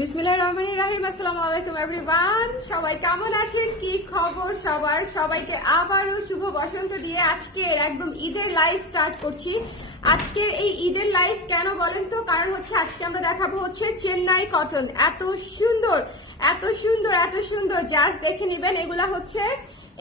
বিসমিল্লাহির রহমানির রহিম। আসসালামু আলাইকুম এভরিওয়ান, সবাই কেমন আছেন? কি খবর সবার? সবাইকে আবারও শুভ বসন্ত দিয়ে আজকের একদম ঈদের লাইভ স্টার্ট করছি। আজকের এই ঈদের লাইভ কেন বলেন তো? কারণ হচ্ছে আজকে আমরা দেখাবো হচ্ছে চেন্নাই কটন। এত সুন্দর এত সুন্দর এত সুন্দর, জাস্ট দেখে নিবেন। এগুলা হচ্ছে,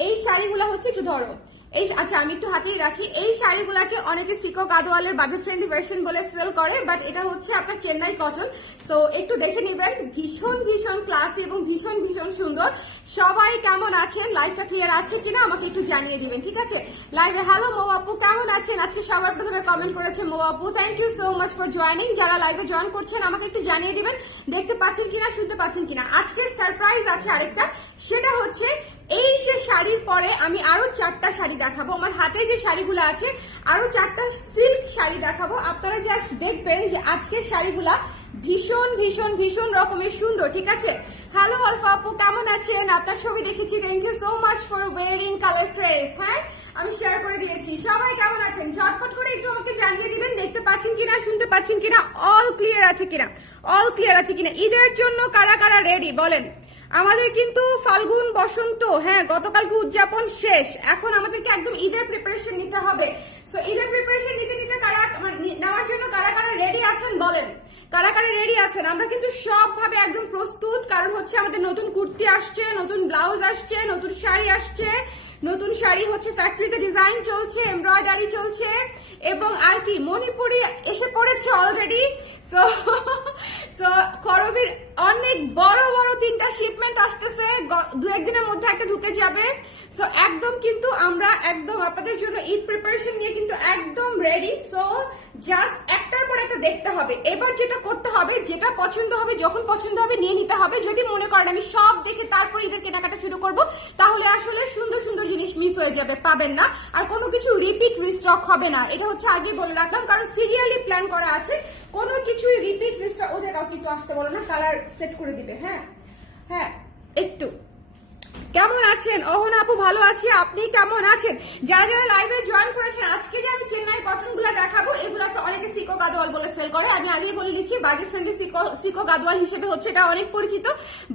এই শাড়িগুলা হচ্ছে, একটু ধরো এই, আচ্ছা আমি একটু হাতেই রাখি। এই শাড়িগুলাকে অনেকে সিকো গাদওয়ালের বাজেট ফ্রেন্ডলি ভার্সন বলে সেল করে, বাট এটা হচ্ছে আপনার চেন্নাই কটন। সো একটু দেখে নিবেন, ভীষণ ভীষণ ক্লাসি এবং ভীষণ ভীষণ সুন্দর। সবাই কেমন আছেন? লাইভটা ক্লিয়ার আছে কিনা আমাকে একটু জানিয়ে দিবেন, ঠিক আছে? লাইভে হ্যালো মৌ আপু, কেমন আছেন? আজকে সবার প্রথমে কমেন্ট করেছে মৌ আপু, thank you so much for joining. যারা লাইভে জয়েন করছেন আমাকে একটু জানিয়ে দিবেন দেখতে পাচ্ছেন কিনা, শুনতে পাচ্ছেন কিনা। আজকের সারপ্রাইজ আছে আরেকটা, সেটা হচ্ছে এই যে শাড়ির পরে আমি আরো 4টা শাড়ি দেখাবো। আমার হাতে যে শাড়িগুলো আছে আরো 4টা সিল্ক শাড়ি দেখাবো। আপনারা জাস্ট দেখবেন যে আজকের শাড়িগুলা ভীষণ ভীষণ ভীষণ রকমের সুন্দর, ঠিক আছে? হ্যালো আলফা আপু, কেমন আছেন? আপনার ছবি দেখেছি, thank you so much for wearing colour ক্রেস। হ্যাঁ, আমি শেয়ার করে দিয়েছি। সবাই কেমন আছেন? ঝটপট করে একটু আমাকে জানিয়ে দিবেন দেখতে পাচ্ছেন কিনা, শুনতে পাচ্ছেন কিনা, অল ক্লিয়ার আছে কিনা, অল ক্লিয়ার আছে কিনা। ঈদের জন্য কারা কারা রেডি বলেন? আমাদের কিন্তু ফাল্গুন বসন্ত, হ্যাঁ, গতকালকে উদযাপন শেষ। এখন আমাদেরকে একদম ঈদের প্রিপারেশন নিতে হবে। সো ঈদের প্রিপারেশন নিতে নিতে কারা নেওয়ার জন্য কারা কারা রেডি আছেন বলেন? কারা কারা রেডি আছেন? আমরা কিন্তু সবভাবে একদম প্রস্তুত, কারণ হচ্ছে আমাদের নতুন কুর্তি আসছে, নতুন ব্লাউজ আসছে, নতুন শাড়ি আসছে। নতুন শাড়ি হচ্ছে ফ্যাক্টরিতে ডিজাইন চলছে, এমব্রয়ডারি চলছে, এবং আর কি মণিপুরি এসে পড়েছে অলরেডি। সো সো করবীর অনেক বড় বড় 3টা শিপমেন্ট আসতেছে, 2-1 দিনের মধ্যে একটা ঢুকে যাবে। সো একদম কিন্তু আমরা একদম আপনাদের জন্য ঈদ প্রিপারেশন নিয়ে কিন্তু একদম রেডি। সো জাস্ট একটার পর একটা দেখতে হবে। এবার যেটা করতে হবে, যেটা পছন্দ হবে, যখন পছন্দ হবে নিয়ে নিতে হবে। যদি মনে করেন আমি সব দেখে তারপর ঈদের কেনাকাটা শুরু করব, তাহলে আসলে সুন্দর সুন্দর জিনিস মিস হয়ে যাবে, পাবেন না। আর কোনো কিছু রিপিট রিস্টক হবে না, এটা হচ্ছে আগে বলে রাখলাম, কারণ সিরিয়ালি প্ল্যান করা আছে। কোনো কিছুই রিপিট রিস্টক, ওদের কাউকে একটু আসতে বলো না, কালার সেট করে দিবে। হ্যাঁ হ্যাঁ, একটু কেমন আছেন? অহনা আপু ভালো আছি, আপনি কেমন আছেন? যারা যারা লাইভে জয়েন করেছেন, আজকে যে আমি চেন্নাই কটন গুলা দেখাবো, এগুলোকে অনেকে সিকো গাদওয়াল বলে সেল করে। আমি আগেই বলে দিচ্ছি, বাজেট ফ্রেন্ডলি সিকো গাদওয়াল হিসেবে হচ্ছে এটা অনেক পরিচিত,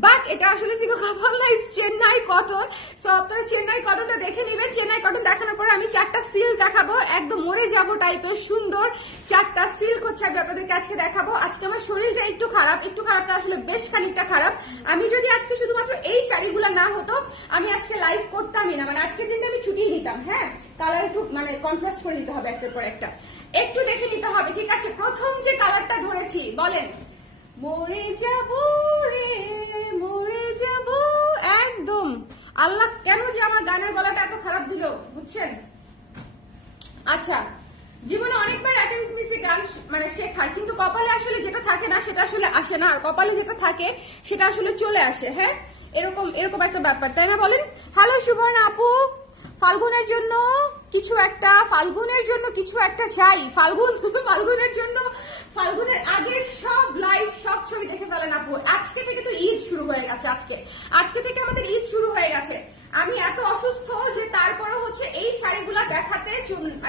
বাট এটা আসলে সিকো গাদওয়াল না, চেন্নাই কটন। সো আপনারা চেন্নাই কটনটা দেখে নেবেন। চেন্নাই কটন দেখানোর পরে আমি 4টা সিল্ক দেখাবো, একদম মরে যাবো টাইপের সুন্দর 4টা সিল্ক হচ্ছে আমি আপনাদেরকে আজকে দেখাবো। আজকে আমার শরীরটা একটু খারাপ, একটু খারাপটা আসলে বেশ খানিকটা খারাপ। আমি যদি আজকে শুধুমাত্র এই শাড়িগুলো না হতো, আমি আজকে লাইভ করতামই না, মানে আজকের দিনটা আমি ছুটিয়ে দিতাম। হ্যাঁ, কালার একটু মানে কন্ট্রাস্ট করে দিতে হবে, একটার পর একটা একটু দেখে নিতে হবে, ঠিক আছে? প্রথম যে কালারটা ধরেছি, বলেন মরে যাব রে মরে যাব। একদম আল্লাহ কেন যে আমার গানের গলাটা এত খারাপ দিল, বুঝছেন? আচ্ছা, জীবনে অনেকবার অ্যাটেম্প্ট মিসে গান মানে শেখার, কিন্তু কপালে আসলে যেটা থাকে না সেটা আসলে আসে না, আর কপালে যেটা থাকে সেটা আসলে চলে আসে। হ্যাঁ, এরকম এরকম একটা ব্যাপার, তাই না বলেন? হ্যালো সুবর্ণা আপু, ফাল্গুনের জন্য কিছু একটা, ফাল্গুনের জন্য কিছু একটা চাই। ফাল্গুনের জন্য, ফাল্গুনের আগের সব লাইভ সব ছবি দেখে ফেলেন আপু। আজকে থেকে তো ঈদ শুরু হয়ে গেছে, আজকে থেকে আমাদের ঈদ শুরু হয়ে গেছে। আমি এত অসুস্থ যে তারপরে হচ্ছে এই শাড়িগুলা দেখাতে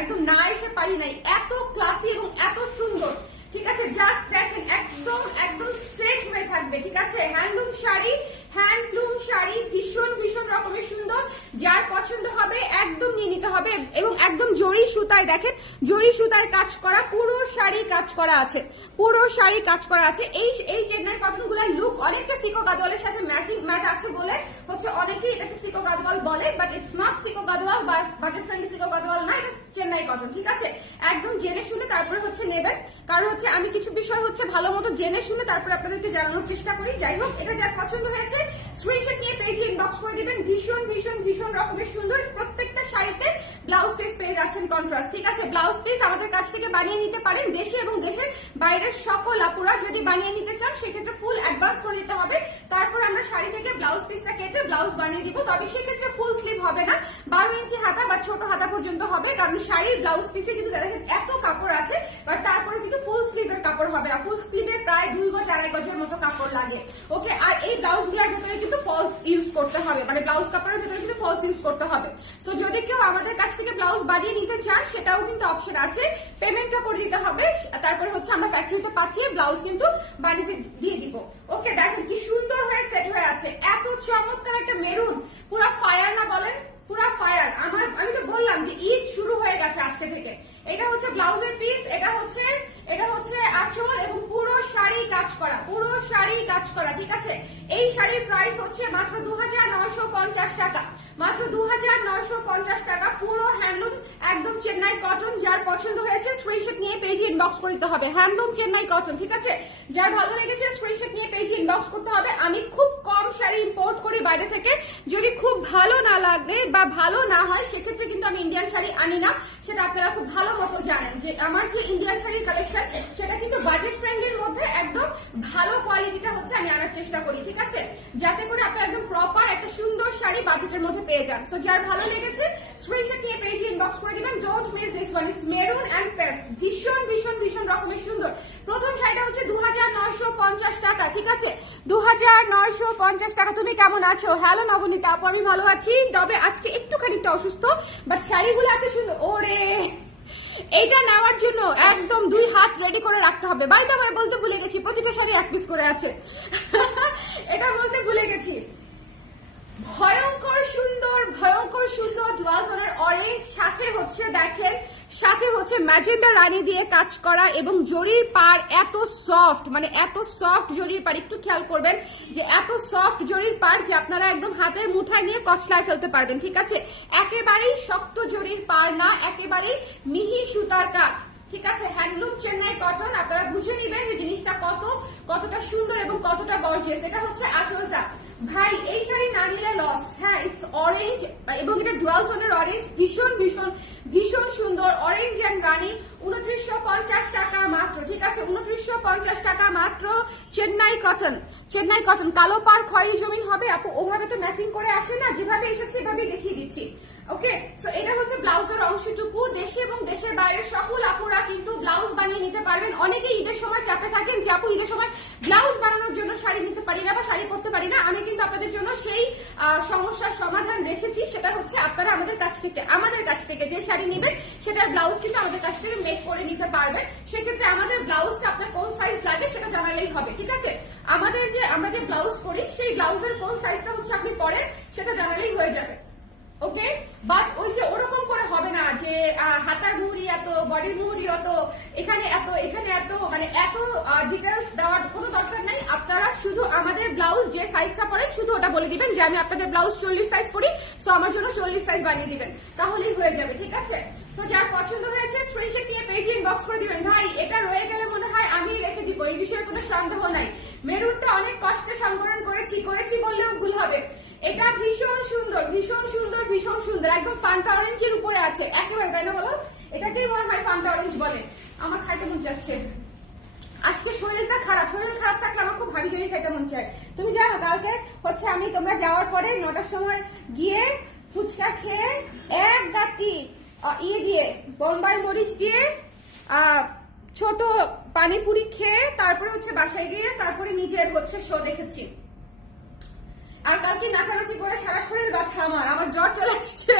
একদম না এসে পারি নাই। এত ক্লাসি এবং এত সুন্দর, ঠিক আছে? জাস্ট দেখেন, একদম একদম সেট হয়ে থাকবে, ঠিক আছে? হ্যান্ডলুম শাড়ি ভীষণ ভীষণ রকমের সুন্দর। যার পছন্দ হবে একদম নিয়ে নিতে হবে, এবং একদম জরি সুতায়, দেখেন জরি সুতায় কাজ করা, পুরো শাড়ি কাজ করা আছে, পুরো শাড়ি কাজ করা আছে। এই চেন্নাই কটন গুলার লুক অনেকটা সিকো গাদওয়ালের সাথে ম্যাচ আছে বলে হচ্ছে অনেকেই এটাকে সিকো গাদওয়াল বলে, বাট ইটস নট সিকো গাদওয়াল বা বাজেট ফ্রেন্ডলি সিকো গাদওয়াল না, এটা চেন্নাই কটন, ঠিক আছে? একদম জেনে শুনে তারপরে হচ্ছে নেবেন, কারণ হচ্ছে আমি কিছু বিষয় হচ্ছে ভালো মতো জেনে শুনে তারপরে আপনাদেরকে জানানোর চেষ্টা করি। যাই হোক, এটা যার পছন্দ হয়েছে স্ক্রিনশট নিয়ে পেজে ইনবক্স করে দিবেন। ভীষণ ভীষণ ভীষণ রকমের সুন্দর, প্রত্যেকটা শাড়িতে ব্লাউজ পিস পেয়ে যাচ্ছেন কন্ট্রাস্ট, ঠিক আছে? ব্লাউজ পিস আমাদের কাছ থেকে বানিয়ে নিতে পারেন। দেশে এবং দেশের বাইরের সকল আপুরা যদি বানিয়ে নিতে চান, সেক্ষেত্রে ফুল অ্যাডভান্স করে দিতে হবে। তারপর আমরা শাড়ি থেকে ব্লাউজ পিসটা কেটে ব্লাউজ বানিয়ে দিব। তবে সেক্ষেত্রে ফুল স্লিভ হবে না, 12 ইঞ্চি হাতা বা ছোট হাতা পর্যন্ত হবে, কারণ শাড়ির ব্লাউজ পিসে কিন্তু দেখেন এত কাপড় আছে, বাট তারপরে কিন্তু ফুল স্লিভের কাপড় হবে না। ফুল স্লিভের প্রায় 2 গজ 2.5 গজের মতো কাপড় লাগে, ওকে? আর এই ব্লাউজ গুলার ভেতরে কিন্তু ফলস ইউজ করতে হবে, মানে ব্লাউজ কাপড়ের ভেতরে কিন্তু ফলস ইউজ করতে হবে। সো যদি কেউ আমাদের কাছ থেকে ব্লাউজ বানিয়ে নিতে চান, সেটাও কিন্তু অপশন আছে, পেমেন্টটা করে দিতে হবে। তারপরে হচ্ছে আমরা ফ্যাক্টরিতে পাঠিয়ে ব্লাউজ কিন্তু বানিয়ে দিয়ে দিব, ওকে, দেখেন কি সুন্দর হয়ে সেট হয়ে আছে, এত চমৎকার একটা মেরুন, পুরো ফায়ার না বলেন, পুরো ফায়ার। আমি তো বললাম যে ঈদ শুরু হয়ে গেছে আজকে থেকে। এটা হচ্ছে ব্লাউজের পিস, এটা হচ্ছে আঁচল এবং পুরো শাড়ি কাজ করা, পুরো শাড়ি কাজ করা, ঠিক আছে। এই শাড়ির প্রাইস হচ্ছে মাত্র 2950 টাকা, মাত্র 2950 টাকা, পুরো হ্যান্ডলুম, একদম চেন্নাই কটন। যার পছন্দ হয়েছে স্ক্রিনশট নিয়ে পেজে ইনবক্স করতে হবে, হ্যান্ডলুম চেন্নাই কটন, ঠিক আছে। যার ভালো লেগেছে স্ক্রিনশট নিয়ে পেজে ইনবক্স করতে হবে। আমি খুব কম শাড়ি ইম্পোর্ট করি বাইরে থেকে, যদি খুব ভালো না লাগে বা ভালো না হয় সেক্ষেত্রে কিন্তু আমি ইন্ডিয়ান শাড়ি আনি না, সেটা আপনারা খুব ভালো মতো জানেন যে আমার যে ইন্ডিয়ান শাড়ির কালেকশন সেটা কিন্তু বাজেট ফ্রেন্ডলির মধ্যে একদম ভালো কোয়ালিটিটা হচ্ছে আমি আনার চেষ্টা করি, ঠিক আছে, যাতে করে আপনারা একদম প্রপার একটা সুন্দর শাড়ি বাজেটের মধ্যে পেয়ে যান। তো যার ভালো লেগেছে স্ক্রিনশট নিয়ে পেজে ইনবক্স করে দিবেন। Don't miss this one, it's maroon and paste, ভীষণ ভীষণ ভীষণ রকমের সুন্দর। প্রথম শাড়িটা হচ্ছে 2950 টাকা, ঠিক আছে, 2950 টাকা। তুমি কেমন আছো? হ্যালো নবনীতা আপু, আমি ভালো আছি, তবে আজকে একটু খানিকটা অসুস্থ, বাট শাড়িগুলো এত সুন্দর। ওরে, এইটা নেওয়ার জন্য একদম 2 হাত রেডি করে রাখতে হবে। বাই দ্য ওয়ে বলতে ভুলে গেছি, প্রতিটা শাড়ি 1 পিস করে আছে। এটা বলতে ভুলে গেছি। ভয়ঙ্কর সুন্দর ডুয়াল টোনের অরেঞ্জ, সাথে হচ্ছে দেখেন, সাথে হচ্ছে ম্যাজেন্ডা রানী দিয়ে কাজ করা এবং জরির পার এত সফট, মানে এত সফট জরির পার, একটু খেয়াল করবেন যে এত সফট জরির পার যে আপনারা একদম হাতের মুঠায় নিয়ে কচলায় ফেলতে পারবেন, ঠিক আছে। একেবারেই শক্ত জরির পার না, একেবারেই মিহি সুতার কাজ, ঠিক আছে। হ্যান্ডলুম চেন্নাই কটন, আপনারা বুঝে নিবেন যে জিনিসটা কতটা সুন্দর এবং কতটা গর্জিয়াস। এটা হচ্ছে আঁচলটা। ভাই এই শাড়ি না নিলে লস। হ্যাঁ, ইটস অরেঞ্জ এবং এটা ডুয়াল টোনের অরেঞ্জ, ভীষণ ভীষণ ভীষণ সুন্দর অরেঞ্জ এন্ড রানী। 2950 টাকা মাত্র, ঠিক আছে, 2950 টাকা মাত্র। চেন্নাই কটন, চেন্নাই কটন, কালো পার খয়েরি জমিন হবে আপু, ওভাবে তো ম্যাচিং করে আসে না, যেভাবে এসেছে এভাবে দেখিয়ে দিচ্ছি। ওকে, সো এটা হচ্ছে ব্লাউজের অংশটুকু। দেশে এবং দেশের বাইরের সকল আপুরা কিন্তু ব্লাউজ বানিয়ে নিতে পারবেন। অনেকে ঈদের সময় চাপে থাকেন যে আপু ঈদের সময় ব্লাউজ বানানোর জন্য শাড়ি নিতে পারি না বা শাড়ি পরতে পারি না, আমি কিন্তু আপনাদের জন্য সেই সমস্যার সমাধান রেখেছি। সেটা হচ্ছে আপনারা আমাদের কাছ থেকে যে শাড়ি নেবেন সেটার ব্লাউজ কিন্তু আমাদের কাছ থেকে মেক করে নিতে পারবেন। সেক্ষেত্রে আমাদের ব্লাউজটা আপনার কোন সাইজ লাগে সেটা জানালেই হবে, ঠিক আছে। আমরা যে ব্লাউজ করি সেই ব্লাউজের কোন সাইজটা হচ্ছে আপনি পরেন সেটা জানালেই হয়ে যাবে। ওকে, বাট ওই যে ওরকম করে হবে না যে হাতার মুহুরি এত, বডির মুহুরি এত, এখানে এত, মানে এত ডিটেলস দেওয়ার কোনো দরকার নাই। আপনারা শুধু আমাদের ব্লাউজ যে সাইজটা পরেন শুধু ওটা বলে দিবেন যে আমি আপনাদের ব্লাউজ 40 সাইজ পরি, সো আমার জন্য 40 সাইজ বানিয়ে দিবেন, তাহলেই হয়ে যাবে, ঠিক আছে। তো যার পছন্দ হয়েছে স্ক্রিনশট নিয়ে পেজে ইনবক্স করে দিবেন। ভাই এটা রয়ে গেলে মনে হয় আমি রেখে দিব, এই বিষয়ে কোনো সন্দেহ নাই। মেরুনটা অনেক কষ্টে সংবরণ করেছি বললেও ভুল হবে। এটা ভীষণ সুন্দর, ভীষণ সুন্দর, ভীষণ সুন্দর, একদম ফান্টা অরেঞ্জের উপরে আছে একেবারে, তাই না বলো? এটাকেই মনে হয় ফান্টা অরেঞ্জ বলে। আমার খাইতে মন যাচ্ছে, আজকে শরীরটা খারাপ, শরীর খারাপ থাকলে আমার খুব ভারী ভারী খাইতে মন চায়। তুমি জানো কালকে হচ্ছে আমি তোমরা যাওয়ার পরে 9টার সময় গিয়ে ফুচকা খেয়ে এক গাঁটি দিয়ে বোম্বাই মরিচ দিয়ে ছোট পানিপুরি খেয়ে তারপরে হচ্ছে বাসায় গিয়ে তারপরে নিজের হচ্ছে শো দেখেছি। আর কালকে নাচানাচি করে সারা শরীর ব্যথা, আমার জ্বর চলে আসছে।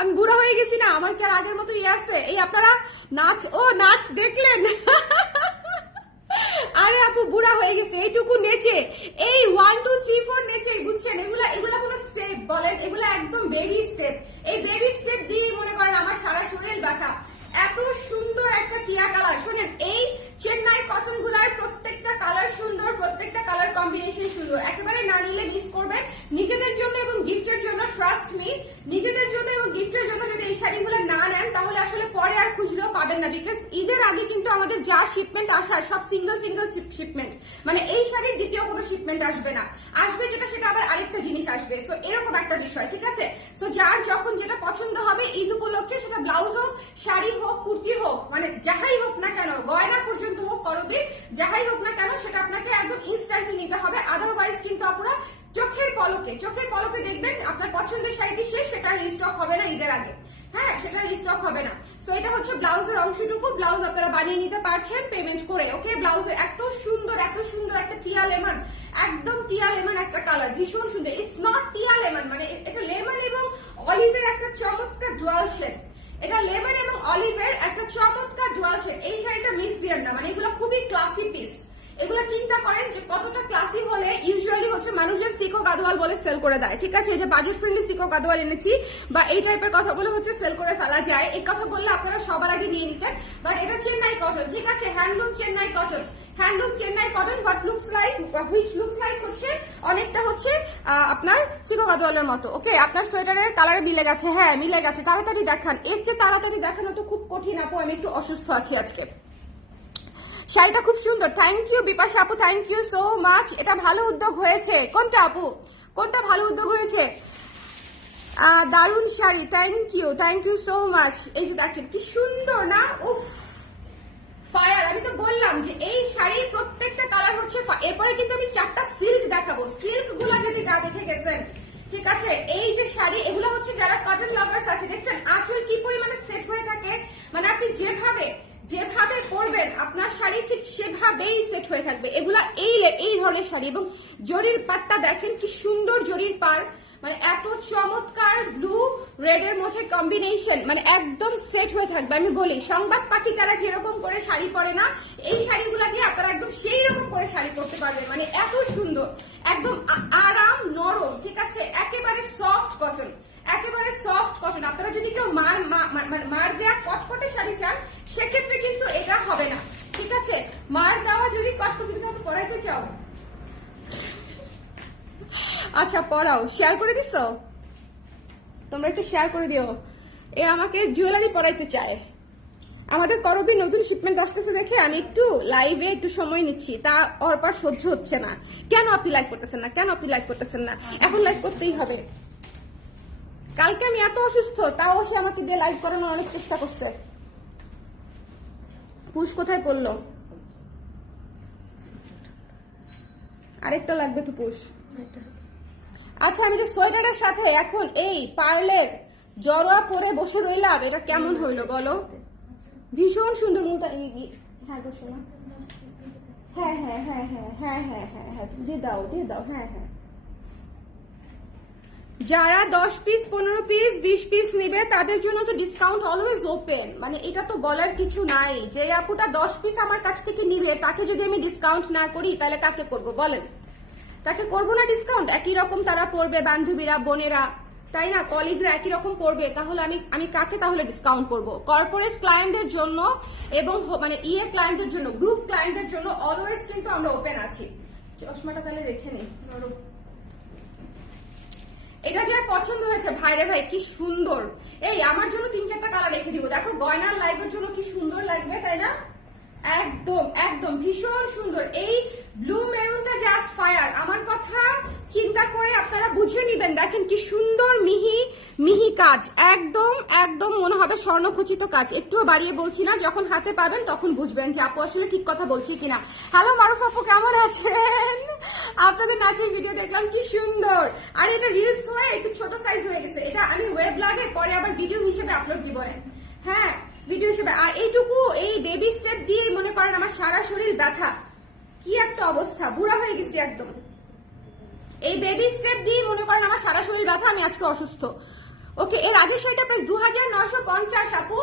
আমি বুড়া হয়ে গেছি না, আমার কি আর আগের মতো ইয়ে আছে? এই আপনারা নাচ দেখলেন? আরে আপু বুড়া হয়ে গেছে, এইটুকু নেচে, এই 1 2 3 4 নেচে, বুঝছেন? এগুলা কোনো স্টেপ বলেন, এগুলা একদম বেবি স্টেপ। এই বেবি স্টেপ দিয়ে মনে করেন আমার সারা শরীর ব্যথা। এত সুন্দর একটা টিয়া কালার, শোনেন এই চেন্নাই কটন গুলার প্রত্যেকটা কালার সুন্দর, প্রত্যেকটা কালার কম্বিনেশন সুন্দর, একেবারে না নিলে মিস করবেন। নিজেদের জন্য এবং গিফটের জন্য, ট্রাস্ট মি, নিজেদের জন্য এবং গিফটের জন্য যদি এই শাড়িগুলো না নেন তাহলে আসলে পরে আর খুঁজলেও পাবেন না, বিকজ ঈদের আগে কিন্তু আমাদের যা শিপমেন্ট আসার সব সিঙ্গেল শিপমেন্ট, মানে এই শাড়ির দ্বিতীয় কোনো শিপমেন্ট আসবে না, আসবে যেটা সেটা আবার আরেকটা জিনিস আসবে। সো এরকম একটা বিষয়, ঠিক আছে। সো যার যখন যেটা পছন্দ হবে ঈদ উপলক্ষে, সেটা ব্লাউজ হোক, শাড়ি হোক, কুর্তি হোক, মানে যাহাই হোক না কেন, গয়না পর্যন্ত হোক, করবি যাহাই হোক না কেন, সেটা আপনাকে একদম ইনস্ট্যান্টলি নিতে হবে। আদারওয়াইজ কিন্তু আপনারা চোখের পলকে দেখবেন আপনার পছন্দের শাড়িটি শেষ, সেটা রিস্টক হবে না ঈদের আগে। হ্যাঁ, সেটা রিস্টক হবে না। সো এটা হচ্ছে ব্লাউজের অংশটুকু, ব্লাউজ আপনারা বানিয়ে নিতে পারছেন পেমেন্ট করে। ওকে, ব্লাউজের এত সুন্দর একটা টিয়া লেমন, একদম টিয়া লেমন একটা কালার, ভীষণ সুন্দর। ইটস নট টিয়া লেমন, মানে এটা লেমন এবং অলিভের একটা চমৎকার ডুয়াল শেড, এটা লেমন এবং অলিভের একটা চমৎকার ডুয়াল শেড। এই শাড়িটা মিস দিয়েন না, মানে এগুলো খুবই ক্লাসি পিস, এগুলো চিন্তা করেন যে কতটা ক্লাসি হলে ইউজুয়ালি হচ্ছে মানুষজন সিকো গাদোয়াল বলে সেল করে দেয়, ঠিক আছে? এই যে বাজেট ফ্রেন্ডলি সিকো গাদোয়াল এনেছি বা এই টাইপের কথা বলে হচ্ছে সেল করে ফেলা যায়, এই কথা বললে আপনারা সবার আগে নিয়ে নিতেন। বাট এটা চেন্নাই কটন, ঠিক আছে? Handloom Chennai cotton, handloom Chennai cotton, what looks like, which looks like হচ্ছে অনেকটা হচ্ছে আপনার সিকো গাদোয়ালের মতো। ওকে, আপনার সোয়েটারের কালারে মিলে গেছে? হ্যাঁ মিলে গেছে। তাড়াতাড়ি দেখান, এর চেয়ে তাড়াতাড়ি দেখানো তো খুব কঠিন আপু, আমি একটু অসুস্থ আছি আজকে। শাড়িটা খুব সুন্দর, থ্যাংক ইউ বিপাশা আপু, থ্যাংক ইউ সো মাচ। এটা ভালো উদ্যোগ হয়েছে। কোনটা আপু, কোনটা ভালো উদ্যোগ হয়েছে? দারুন sari, thank you so much. এই যে দেখেন কি সুন্দর না, উফ ফায়ার। আমি তো বললাম যে এই শাড়ির প্রত্যেকটা কালার হচ্ছে, এরপরে কিন্তু আমি 4টা সিল্ক দেখাবো, সিল্ক গুলা যদি গা দেখে গেছেন, ঠিক আছে? এই যে শাড়ি, এগুলো হচ্ছে যারা কটন লাভার্স আছে, দেখছেন আঁচল কি পরিমাণে সেট হয়ে থাকে, মানে আপনি যেভাবে যেভাবে পরবেন আপনার শাড়ি ঠিক সেভাবেই সেট হয়ে থাকবে। এগুলা এই ধরনের শাড়ি, এবং জরির পাড়টা দেখেন কি সুন্দর জরির পাড়, মানে এত চমৎকার ব্লু রেড এর মধ্যে কম্বিনেশন, মানে একদম সেট হয়ে থাকবে। আমি বলি সংবাদ পাঠিকারা যেরকম করে শাড়ি পরে না, এই শাড়িগুলা দিয়ে আপনারা একদম সেই রকম করে শাড়ি পরতে পারবেন, মানে এত সুন্দর, একদম আরাম নরম, ঠিক আছে? একেবারে সফট কটন, একেবারে সফট কটন। আপনারা যদি কেউ মার দেওয়া কটকটে শাড়ি চান সেক্ষেত্রে কিন্তু এটা হবে না, ঠিক আছে? মার দেওয়া যদি কটকটে তুমি পরাইতে চাও, আচ্ছা পড়াও, শেয়ার করে দিছো তোমরা, একটু শেয়ার করে দিও। এ আমাকে জুয়েলারি পরাইতে চায়। আমাদের করবি নতুন শিপমেন্ট আসতেছে দেখে আমি একটু লাইভে একটু সময় নিচ্ছি, তা ওর পর সহ্য হচ্ছে না। কেন আপনি লাইভ করতেছেন না, কেন আপনি লাইভ করতেছেন না? এখন লাইভ করতেই হবে। কালকে আমি এত অসুস্থ, তাও সে আমাকে দিয়ে লাইভ করানোর অনেক চেষ্টা করছে। পুষ কোথায় পড়লো? আরেকটা লাগবে তো পুষ। আচ্ছা, আমি যে সোয়েটারের সাথে এখন এই পার্লের জড়োয়া পরে বসে রইলাম, এটা কেমন হইলো বলো? ভীষণ সুন্দর। হ্যাঁ গো শোনা, হ্যাঁ হ্যাঁ হ্যাঁ হ্যাঁ হ্যাঁ হ্যাঁ হ্যাঁ হ্যাঁ দিয়ে দাও, হ্যাঁ হ্যাঁ। যারা 10 পিস 15 পিস 20 পিস নিবে তাদের জন্য তো ডিসকাউন্ট অলওয়েজ ওপেন, মানে এটা তো বলার কিছু নাই। যে আপুটা 10 পিস আমার কাছ থেকে নিবে তাকে যদি আমি ডিসকাউন্ট না করি তাহলে কাকে করব বলেন? তাকে করবো না ডিসকাউন্ট? একই রকম তারা পড়বে, বান্ধবীরা বোনেরা, তাই না? কলিগরা একই রকম পড়বে, তাহলে আমি কাকে তাহলে ডিসকাউন্ট করব? কর্পোরেট ক্লায়েন্টদের জন্য এবং মানে ক্লায়েন্টদের জন্য, গ্রুপ ক্লায়েন্টদের জন্য অলওয়েজ কিন্তু আমরা ওপেন আছি। চশমাটা তাহলে রেখে নিই। এটা যার পছন্দ হয়েছে ভাইরে ভাই কি সুন্দর, এই আমার জন্য 3-4টা কালার রেখে দিব। দেখো গয়নার লাইভের জন্য কি সুন্দর লাগবে, তাই না? একদম একদম ভীষণ সুন্দর। এই ব্লু মেরুনটা জাস্ট ফায়ার। আমার কথা চিন্তা করে আপনারা বুঝে নিবেন, দেখেন কি সুন্দর মিহি মিহি কাজ, একদম একদম মনে হবে স্বর্ণখচিত কাজ। একটুও বাড়িয়ে বলছি না, যখন হাতে পাবেন তখন বুঝবেন যে আপু আসলে ঠিক কথা বলছি কিনা। হ্যালো মারুফ আপু, কেমন আছেন? আপনাদের নাচের ভিডিও দেখলাম, কি সুন্দর। আর এটা রিলস হয়ে একটু ছোট সাইজ হয়ে গেছে, এটা আমি ওয়েব ব্লগে পরে আবার ভিডিও হিসেবে আপলোড দিব। হ্যাঁ ভিডিও হিসেবে। আর এইটুকু এই বেবি স্টেপ দিয়ে মনে করেন আমার সারা শরীর ব্যথা, কি একটা অবস্থা, বুড়া হয়ে গেছি একদম। এই বেবি স্টেপ দিয়ে মনে করেন আমার সারা শরীর ব্যথা, আমি আজকে অসুস্থ। ওকে, এর আগে শাড়িটা প্রাইস 2950 আপু,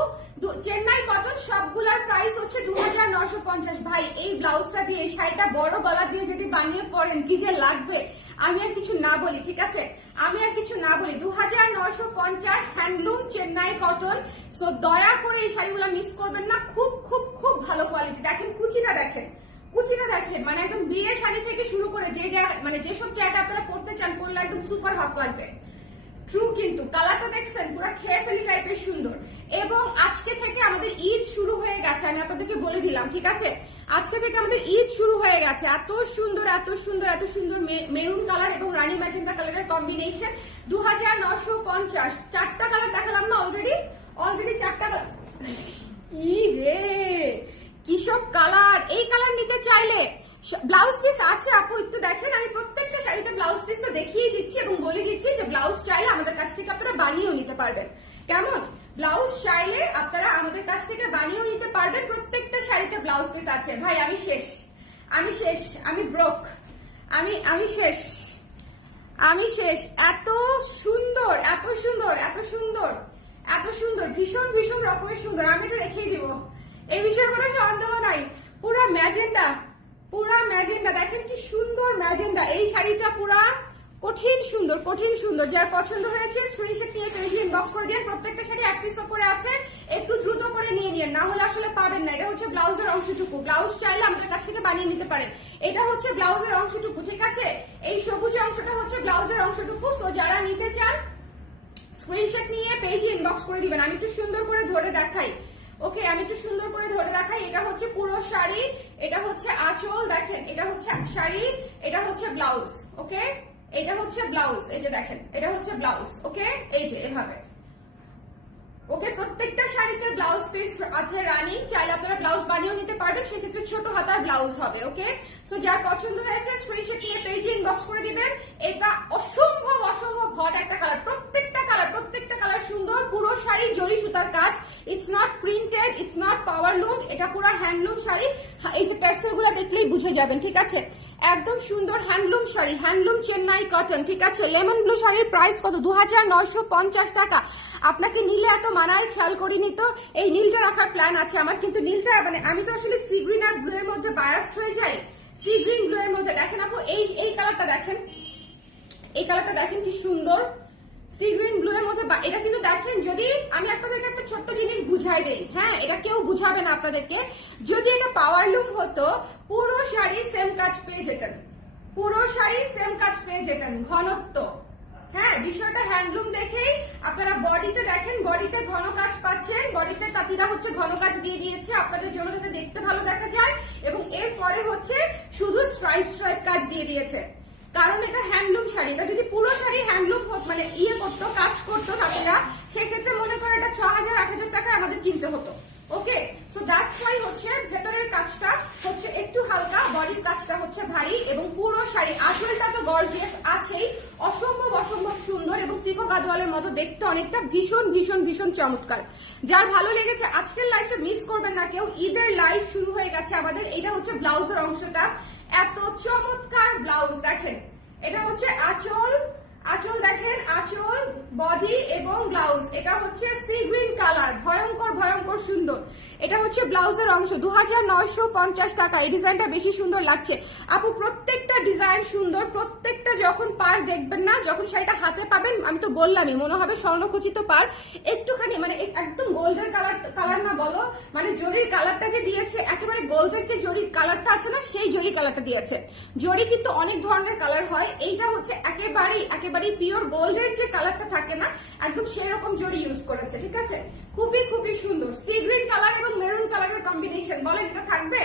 চেন্নাই কটন, সবগুলার প্রাইস হচ্ছে 2950। ভাই এই ব্লাউজটা দিয়ে এই শাড়িটা বড় গলা দিয়ে যদি বানিয়ে পরেন কি যে লাগবে, আমি আর কিছু না বলি, ঠিক আছে? আমি আর কিছু না বলি। 2950 হ্যান্ডলুম চেন্নাই কটন। সো দয়া করে এই শাড়িগুলো মিস করবেন না, খুব খুব খুব ভালো কোয়ালিটি। দেখেন কুচিটা দেখেন, কুচিটা দেখেন, মানে একদম বিয়ের শাড়ি থেকে শুরু করে যে মানে যেসব জায়গা আপনারা পড়তে চান পরলে একদম সুপার ভাব লাগবে। ট্রু, কিন্তু কালারটা দেখছেন পুরো খেয়ে ফেলি টাইপের সুন্দর। এবং আজকে থেকে আমাদের ঈদ শুরু হয়ে গেছে, আমি আপনাদেরকে বলে দিলাম, ঠিক আছে? আজকে থেকে আমাদের ঈদ শুরু হয়ে গেছে। এত সুন্দর এত সুন্দর এত সুন্দর মেরুন কালার এবং রানী ম্যাজেন্টা কালারের কম্বিনেশন। 2950। 4টা কালার দেখালাম না অলরেডি, 4টা কালার। কি রে কিসব কালার! এই কালার নিতে চাইলে ব্লাউজ পিস আছে আপু, একটু দেখেন। আমি প্রত্যেকটা শাড়িতে ব্লাউজ পিস তো দেখিয়ে দিচ্ছি এবং বলে দিচ্ছি যে ব্লাউজ চাইলে আমাদের কাছ থেকে আপনারা বানিয়েও নিতে পারবেন। কেমন? ব্লাউজ চাইলে আপনারা আমাদের কাছ থেকে বানিয়েও নিতে পারবেন। প্রত্যেকটা শাড়িতে ব্লাউজ পিস আছে। ভাই আমি শেষ, আমি ব্রোক, আমি শেষ। এত সুন্দর এত সুন্দর এত সুন্দর এত সুন্দর, ভীষণ ভীষণ রকমের সুন্দর। আমি এটা রেখেই দিব, এই বিষয়ে কোনো সন্দেহ নাই। পুরো ম্যাজেন্ডা পুরা ম্যাজেন্ডা, দেখেন কি সুন্দর ম্যাজেন্ডা। এই শাড়িটা পুরা কঠিন সুন্দর, কঠিন সুন্দর। যার পছন্দ হয়েছে স্ক্রিনশট নিয়ে পেজে ইনবক্স করে দিন। প্রত্যেকটা শাড়ি এক পিস করে আছে, একটু দ্রুত করে নিয়ে নিন, না হলে আসলে পাবেন না। এটা হচ্ছে ব্লাউজের অংশটুকু, ব্লাউজ চাইলে আমাদের কাছ থেকে বানিয়ে নিতে পারেন। এটা হচ্ছে ব্লাউজের অংশটুকু, ঠিক আছে? এই সবুজ অংশটা হচ্ছে ব্লাউজের অংশটুকু। তো যারা নিতে চান স্ক্রিনশট নিয়ে পেজে ইনবক্স করে দিবেন। আমি একটু সুন্দর করে ধরে দেখাই। ওকে, আমি একটু সুন্দর করে ধরে দেখাই। এটা হচ্ছে পুরো শাড়ি, এটা হচ্ছে আঁচল, দেখেন এটা হচ্ছে শাড়ি, এটা হচ্ছে ব্লাউজ। ওকে, এটা হচ্ছে ব্লাউজ, এই যে দেখেন এটা হচ্ছে ব্লাউজ। ওকে, এই যে এভাবে। ওকে, প্রত্যেকটা শাড়িতে ব্লাউজ পিস আছে রানিং, চাইলে আপনারা ব্লাউজ বানিয়েও নিতে পারবেন, সেক্ষেত্রে ছোট হাতার ব্লাউজ হবে। ওকে, সো যার পছন্দ হয়েছে স্ক্রিনশট নিয়ে পেজে ইনবক্স করে দিবেন। এটা অসম্ভব অসম্ভব হট একটা কালার, প্রত্যেকটা কালার সুন্দর। পুরো শাড়ি জরি সুতার কাজ, it's not printed, it's not পাওয়ার লুম, এটা পুরো হ্যান্ডলুম শাড়ি। এই যে টেক্সচার গুলো দেখলেই বুঝে যাবেন, ঠিক আছে? একদম সুন্দর handloom sari, handloom Chennai cotton, ঠিক আছে? লেমন ব্লু শাড়ির প্রাইস কত? 2950 টাকা। আপনাকে নীলে এত মানায় খেয়াল করিনি তো। এই নীলটা রাখার প্ল্যান আছে আমার, কিন্তু নীলটা মানে আমি তো আসলে সি গ্রিন আর ব্লু এর মধ্যে বায়াসড হয়ে যাই। সি গ্রিন ব্লু এর মধ্যে দেখেন আপু, এই কালারটা দেখেন, এই কালারটা দেখেন কি সুন্দর। সি গ্রিন ব্লু এর মধ্যে এটা কিন্তু দেখেন, যদি আমি আপনাদেরকে একটা ছোট্ট জিনিস বুঝাই দেই, হ্যাঁ এটা কেউ বুঝাবে না আপনাদেরকে, যদি এটা পাওয়ার লুম হতো পুরো শাড়ি সেম কাজ পেয়ে যেতেন, পুরো শাড়ি সেম কাজ পেয়ে যেতেন, ঘনত্ব। হ্যাঁ, বিষয়টা হ্যান্ডলুম দেখেই আপনারা বডিতে দেখেন, বডিতে ঘন কাজ পাচ্ছেন, বডিতে তাঁতিরা হচ্ছে ঘন কাজ দিয়ে দিয়েছে আপনাদের জন্য যাতে দেখতে ভালো দেখা যায়, এবং এরপরে হচ্ছে শুধু স্ট্রাইপ স্ট্রাইপ কাজ দিয়ে দিয়েছে, কারণ এটা হ্যান্ডলুম শাড়ি। এটা যদি পুরো শাড়ি হ্যান্ডলুম মানে ইয়ে করতো, কাজ করতো তাঁতিরা, সেক্ষেত্রে মনে করেন এটা 6000-8000 টাকা আমাদের কিনতে হতো। ওকে, সো দ্যাটস ওয়াই হচ্ছে ভেতরের কাজটা হচ্ছে একটু হালকা, বডির কাজটা হচ্ছে ভারী, এবং পুরো শাড়ি আঁচলটা তো গর্জিয়াস আছেই, অসম্ভব অসম্ভব সুন্দর, এবং সিকো গাদওয়ালের মতো দেখতে অনেকটা ভীষণ ভীষণ ভীষণ চমৎকার। যার ভালো লেগেছে আজকের লাইভটা মিস করবেন না কেউ, ঈদের লাইভ শুরু হয়ে গেছে আমাদের। এটা হচ্ছে ব্লাউজের অংশটা, এত চমৎকার ব্লাউজ দেখেন। এটা হচ্ছে আঁচল, আঁচল দেখেন, আঁচল, বডি এবং ব্লাউজ। এটা হচ্ছে সি গ্রিন কালার, ভয়ঙ্কর ভয়ঙ্কর সুন্দর। এটা হচ্ছে ব্লাউজের অংশ, 2950 টাকা। এই ডিজাইনটা বেশি সুন্দর লাগছে আপু, প্রত্যেকটা ডিজাইন সুন্দর, প্রত্যেকটা যখন পার দেখবেন না, যখন শাড়িটা হাতে পাবেন, আমি তো বললামই মনে হবে স্বর্ণখচিত পার, একটুখানি মানে একদম গোল্ডের কালার না বলো, মানে জরির কালারটা যে দিয়েছে একেবারে গোল্ডের যে জরির কালারটা আছে না, সেই জরি কালারটা দিয়েছে। জরি কিন্তু অনেক ধরনের কালার হয়, এইটা হচ্ছে একেবারেই পিওর গোল্ডের যে কালারটা থাকে না, একদম সেরকম জরি ইউজ করেছে, ঠিক আছে? খুবই খুবই সুন্দর সি গ্রিন কালার এবং মেরুন কালারের কম্বিনেশন। বলেন এটা থাকবে?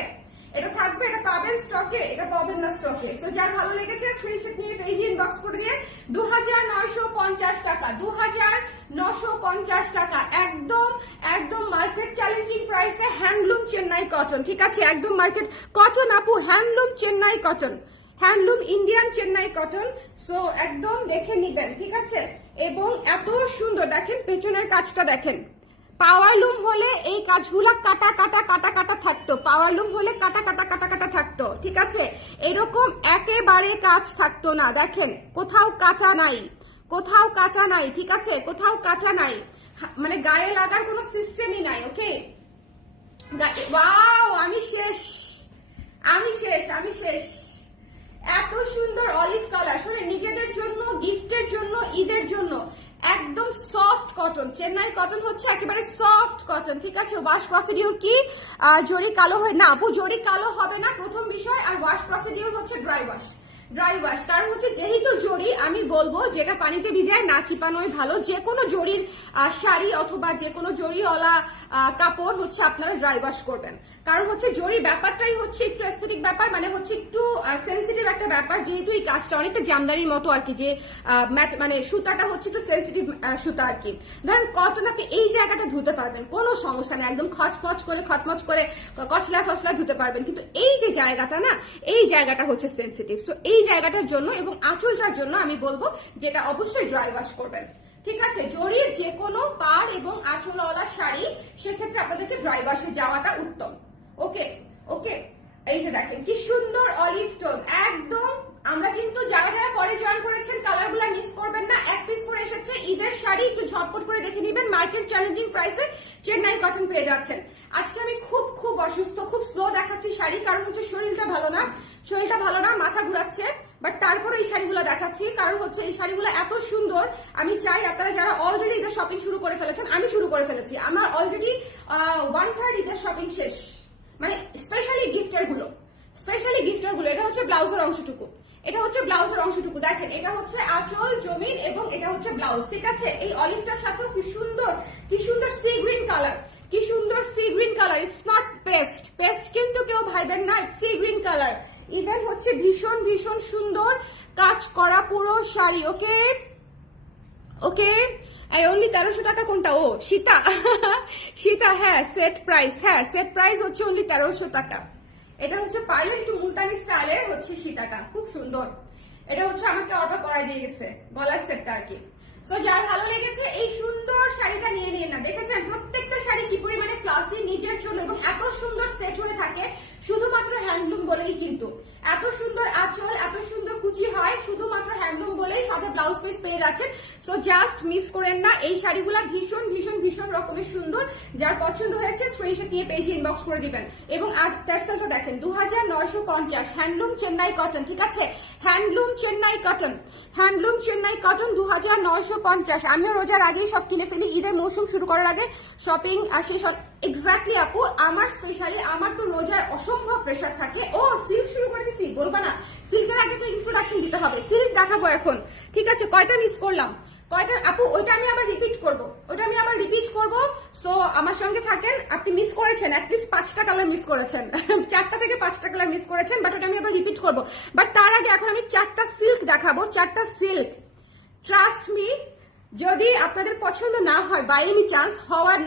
এটা থাকবে, এটা পাবেন স্টকে, এটা পাবেন না স্টকে। সো যার ভালো লেগেছে স্ক্রিনশট নিয়ে পেজে ইনবক্স করে দিয়ে 2950 টাকা, 2950 টাকা, একদম একদম মার্কেট চ্যালেঞ্জিং প্রাইসে হ্যান্ডলুম চেন্নাই কটন, ঠিক আছে? একদম মার্কেট কটন আপু, handloom Chennai cotton, handloom Indian Chennai cotton. So একদম দেখে নিবেন, ঠিক আছে? এবং এত সুন্দর দেখেন পেছনের কাজটা দেখেন। পাওয়ার লুম হলে এই কাজগুলা কাটা কাটা কাটা কাটা থাকতো, পাওয়ার লুম হলে কাটা কাটা কাটা কাটা থাকতো, ঠিক আছে? এরকম একেবারে কাজ থাকতো না, দেখেন কোথাও কাটা নাই, কোথাও কাটা নাই, ঠিক আছে? কোথাও কাটা নাই, মানে গায়ে লাগার কোনো সিস্টেমই নাই। ওকে, ওয়াও, আমি শেষ, আমি শেষ, আমি শেষ। এত সুন্দর অলিভ কালার, শুনে নিজেদের জন্য, গিফটের জন্য, ঈদের জন্য একদম সফট কটন, চেন্নাই কটন হচ্ছে একেবারে সফট কটন, ঠিক আছে? ওয়াশ প্রসিডিউর কি জরি কালো হয় না আপু? জরি কালো হবে না প্রথম বিষয়, আর ওয়াশ প্রসিডিউর হচ্ছে ড্রাই ওয়াশ, ড্রাই ওয়াশ। কারণ হচ্ছে যেহেতু জরি, আমি বলবো যেটা পানিতে ভিজায় না চিপানোই ভালো। যে কোনো জরির শাড়ি অথবা যে কোনো জরিওয়ালা কাপড় হচ্ছে আপনারা ড্রাই ওয়াশ করবেন, কারণ হচ্ছে জরি ব্যাপারটাই হচ্ছে একটু এস্থেটিক ব্যাপার, মানে হচ্ছে একটু সেন্সিটিভ একটা ব্যাপার, যেহেতু এই কাজটা অনেকটা জামদানির মতো আর কি, যে মানে সুতাটা হচ্ছে একটু সেন্সিটিভ সুতা আর কি। ধরেন কটন আপনি এই জায়গাটা ধুতে পারবেন, কোনো সমস্যা নেই, একদম খচমচ করে কচলা ফচলা ধুতে পারবেন, কিন্তু এই যে জায়গাটা না, এই জায়গাটা হচ্ছে সেন্সিটিভ। সো এই জায়গাটার জন্য এবং আঁচলটার জন্য আমি বলবো যেটা অবশ্যই ড্রাই ওয়াশ করবেন, ঠিক আছে? জরির যে কোনো পার এবং আঁচলওয়ালা শাড়ি সেক্ষেত্রে আপনাদেরকে ড্রাই ওয়াশে যাওয়াটা উত্তম। ওকে ওকে, এই যে দেখেন কি সুন্দর অলিভ টোন, একদম। আমরা কিন্তু যারা যারা পরে জয়েন করেছেন কালারগুলো মিস করবেন না, এক পিস করে এসেছে ঈদের ঈদের শাড়ি একটু ঝটপট করে দেখে নেবেন, মার্কেট চ্যালেঞ্জিং প্রাইসে চেন্নাই কটন পেয়ে যাচ্ছেন। আজকে আমি খুব অসুস্থ, খুব স্লো দেখাচ্ছি শাড়ি, কারণ হচ্ছে শরীরটা ভালো না, মাথা ঘুরাচ্ছে, বাট তারপরে এই শাড়িগুলো দেখাচ্ছি কারণ হচ্ছে এই শাড়িগুলো এত সুন্দর। আমি চাই আপনারা যারা অলরেডি ঈদের শপিং শুরু করে ফেলেছেন, আমি শুরু করে ফেলেছি, আমার অলরেডি 1/3 ঈদের শপিং শেষ, মানে স্পেশালি গিফটের গুলো। এটা হচ্ছে ব্লাউজের অংশটুকু, দেখেন এটা হচ্ছে আঁচল, জমিন এবং এটা হচ্ছে ব্লাউজ, ঠিক আছে। এই অলিভটার সাথেও কি সুন্দর sea green colour, it's not paste কিন্তু কেউ ভাইবেন না, it's sea green colour. Even হচ্ছে ভীষণ সুন্দর কাজ করা পুরো শাড়ি। ওকে এই অনলি 1300 টাকা। কোনটা? ও সীতা, হ্যাঁ সেট প্রাইস হচ্ছে অনলি 1300 টাকা। এটা হচ্ছে পার্লে একটু মুলতানি স্টাইলের হচ্ছে সীতাটা, খুব সুন্দর। এটা হচ্ছে আমাকে অর্ডার করাই দিয়ে গেছে, গলার সেটটা আর কি। সো যার ভালো লেগেছে এই সুন্দর শাড়িটা নিয়ে নিন না। দেখেছেন প্রত্যেকটা শাড়ি কি পরিমাণে ক্লাসি নিজের জন্য, এবং এত সুন্দর সেট হয়ে থাকে শুধুমাত্র হ্যান্ডলুম বলেই, কিন্তু এত সুন্দর আঁচল, এত সুন্দর কুচি হয় শুধুমাত্র হ্যান্ডলুম বলেই, সাথে ব্লাউজ পিস পেয়ে যাচ্ছেন। সো জাস্ট মিস করেন না, এই শাড়িগুলা ভীষণ রকমের সুন্দর। যার পছন্দ হয়েছে স্ক্রিনশট নিয়ে পেজে ইনবক্স করে দিবেন। এবং আর টার্সেলটা দেখেন 2950, হ্যান্ডলুম চেন্নাই কটন, ঠিক আছে, হ্যান্ডলুম চেন্নাই কটন 2950। আমিও রোজার আগেই সব কিনে ফেলি, ঈদের মৌসুম শুরু করার আগে শপিং শেষ। এক্স্যাক্টলি আপু, আমার স্পেশালি আমার তো রোজায় অসম্ভব প্রেশার থাকে। ও সিল্ক শুরু করে দিছি, বলবা না? সিল্কের আগে তো ইন্ট্রোডাকশন দিতে হবে, সিল্ক দেখাবো এখন, ঠিক আছে। কয়টা মিস করলাম, কয়টা আপু? ওইটা আমি আবার রিপিট করবো। সো আমার সঙ্গে থাকেন। আপনি মিস করেছেন অ্যাটলিস্ট 5টা কালার মিস করেছেন, 4টা থেকে 5টা কালার মিস করেছেন, বাট ওটা আমি আবার রিপিট করবো। বাট তার আগে এখন আমি 4টা সিল্ক দেখাবো, 4টা সিল্ক। ট্রাস্ট মি, যদি আপনাদের পছন্দ না হয়, বাই এনি চান্স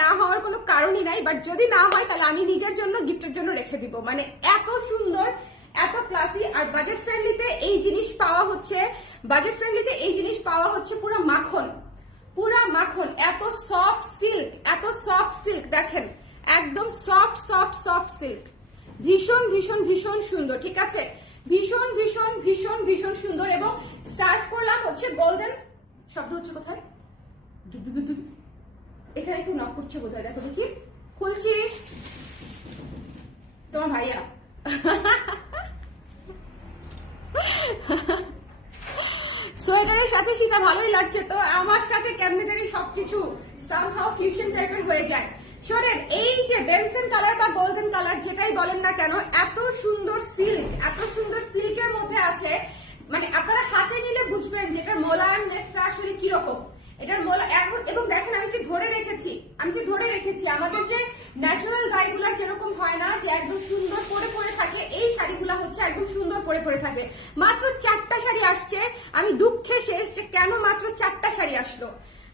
না হওয়ার কোনো কারণই নাই, বাট যদি না হয় তাহলে আমি নিজের জন্য গিফটের জন্য রেখে দিব। মানে এত সুন্দর, এত ক্লাসি, আর বাজেট ফ্রেন্ডলিতে এই জিনিস পাওয়া হচ্ছে পুরো মাখন। এত সফট সিল্ক দেখেন, একদম সফট সিল্ক, ভীষণ সুন্দর, ঠিক আছে, ভীষণ সুন্দর। এবং স্টার্ট করলাম হচ্ছে গোল্ডেন, শব্দ হচ্ছে কোথায়? এখানে একটু নক করছে বোধহয়, দেখো দেখি, খুলছি, তোমার ভাইয়া। সোয়েটারের সাথে সেটা ভালোই লাগছে, তো আমার সাথে কেমনে জানি সবকিছু সামহাউ ফিউশন টাইপের হয়ে যায়। শোনেন, এই যে বেনসন কালার বা গোল্ডেন কালার যেটাই বলেন না কেন, এত সুন্দর সিল্কের মধ্যে আছে, মানে আপনারা হাতে নিলে বুঝবেন যে এটার মোলায়েমনেসটা আসলে কিরকম। এটার এবং দেখেন আমি যে ধরে রেখেছি, আমাদের যে ন্যাচারাল ডাইগুলার যেরকম হয় না যে একদম সুন্দর পরে থাকে, এই শাড়িগুলা হচ্ছে একদম সুন্দর পরে থাকে। মাত্র 4টা শাড়ি আসছে, আমি দুঃখে শেষ যে কেন মাত্র 4টা শাড়ি আসলো।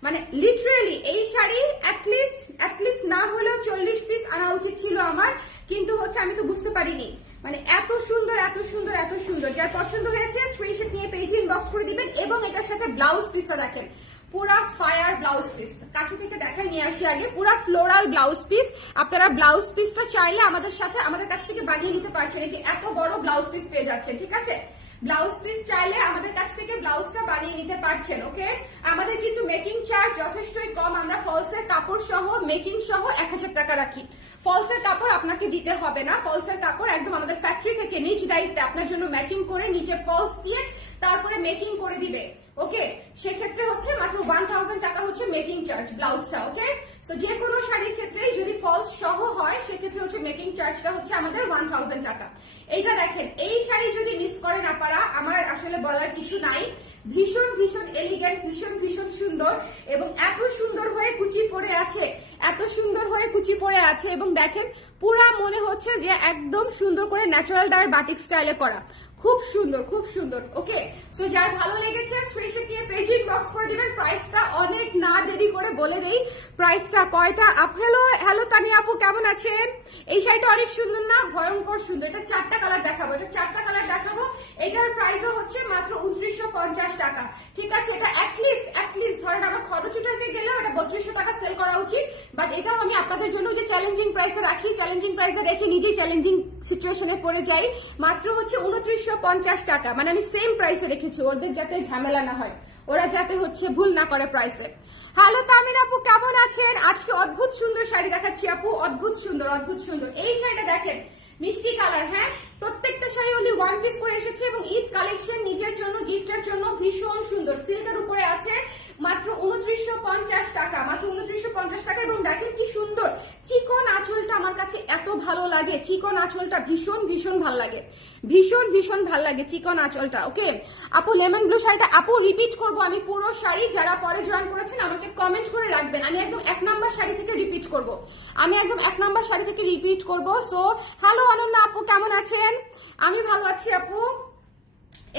মানে লিটারেলি এই শাড়ি অ্যাটলিস্ট না হলেও 40 পিস আনা উচিত ছিল আমার, কিন্তু হচ্ছে আমি তো বুঝতে পারিনি। মানে এত সুন্দর। যার পছন্দ হয়েছে স্ক্রিনশট নিয়ে পেজে ইনবক্স করে দিবেন। এবং এটার সাথে ব্লাউজ পিসটা দেখেন, পুরা ফায়ার ব্লাউজ পিস, কাছে থেকে দেখাই নিয়ে আসি আগে, পুরা ফ্লোরাল ব্লাউজ পিস। আপনারা ব্লাউজ পিসটা চাইলে আমাদের কাছ থেকে বানিয়ে নিতে পারছেন, এই যে এত বড় ব্লাউজ পিস পেয়ে যাচ্ছেন, ঠিক আছে। ব্লাউজ পিস চাইলে আমাদের কাছ থেকে ব্লাউজটা বানিয়ে নিতে পারছেন। ওকে, আমাদের কিন্তু মেকিং চার্জ যথেষ্টই কম, আমরা ফলসের কাপড় সহ মেকিং সহ 1000 টাকা রাখি। ফলসের কাপড় আপনাকে দিতে হবে না, ফলসের কাপড় একদম আমাদের ফ্যাক্টরি থেকে নিজ দায়িত্বে আপনার জন্য ম্যাচিং করে নিচে ফলস দিয়ে তারপরে মেকিং করে দিবে। ওকে, সেক্ষেত্রে হচ্ছে মাত্র 1000 টাকা হচ্ছে মেকিং চার্জ ব্লাউজটা। ওকে, সো যে কোনো শাড়ির ক্ষেত্রেই যদি ফলস সহ হয় সেক্ষেত্রে হচ্ছে মেকিং চার্জটা হচ্ছে আমাদের 1000 টাকা। এইটা দেখেন, এই শাড়ি যদি মিস করেন আপনারা, আমার আসলে বলার কিছু নাই। ভীষণ এলিগেন্ট, ভীষণ সুন্দর, এবং এত সুন্দর হয়ে কুচি পরে আছে, এবং দেখেন পুরা মনে হচ্ছে যে একদম সুন্দর করে ন্যাচারাল ডায়ার বাটিক স্টাইলে করা, খুব সুন্দর। ওকে, সো যার ভালো লেগেছে স্ক্রিনশট নিয়ে পেজে ইনবক্স করে দিবেন। প্রাইসটা অনেক না দেরি করে বলে দেই, প্রাইসটা কয়টা আপ। হ্যালো তানিয়া আপু, কেমন আছেন? এই শাড়িটা অনেক সুন্দর না? ভয়ঙ্কর সুন্দর। এটা 4টা কালার দেখাবো, এটার প্রাইসও হচ্ছে মাত্র 2950 টাকা, ঠিক আছে। এটা অ্যাটলিস্ট ধরেন আমার খরচ উঠাতে গেলেও এটা 3200 টাকা সেল করা উচিত, বাট এটাও আমি আপনাদের জন্য যে চ্যালেঞ্জিং প্রাইসে রাখি, চ্যালেঞ্জিং প্রাইসে রেখে নিজেই চ্যালেঞ্জিং সিচুয়েশনে পড়ে যাই। মাত্র হচ্ছে 2950 টাকা, মানে আমি সেম প্রাইসে রেখেছি ওদের যাতে ঝামেলা না হয়। ওরা যাতে হচ্ছে ভুল না করে প্রাইসে। হ্যালো তামিন আপু, কেমন আছেন? আজকে অদ্ভুত সুন্দর শাড়ি দেখাচ্ছি আপু, অদ্ভুত সুন্দর অদ্ভুত সুন্দর। এই শাড়িটা দেখেন, মিষ্টি কালার। হ্যাঁ, প্রত্যেকটা শাড়ি অনলি ওয়ান পিস করে এসেছে এবং ঈদ কালেকশন, নিজের জন্য গিফটের জন্য ভীষণ সুন্দর। সিল্কের উপরে আছে, মাত্র 2950 টাকা, মাত্র 2950 টাকা। এবং দেখেন কি সুন্দর চিকন আঁচলটা, আমার কাছে এত ভালো লাগে চিকন আঁচলটা, ভীষণ ভীষণ ভালো লাগে, ভীষণ ভীষণ ভালো লাগে চিকন আঁচলটা। ওকে আপু, লেমন ব্লু শাড়িটা আপু রিপিট করব আমি পুরো শাড়ি, যারা পরে জয়েন করেছেন আমাকে কমেন্ট করে রাখবেন, আমি একদম 1 নাম্বার শাড়ি থেকে রিপিট করব, আমি একদম 1 নাম্বার শাড়ি থেকে রিপিট করব। সো হ্যালো অনন্যা আপু, কেমন আছেন? আমি ভালো আছি আপু।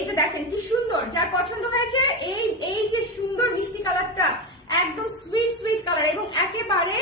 এটা দেখেন কি সুন্দর, যার পছন্দ হয়েছে এই এই যে সুন্দর মিষ্টি কালারটা, একদম সুইট সুইট কালার এবং একেবারে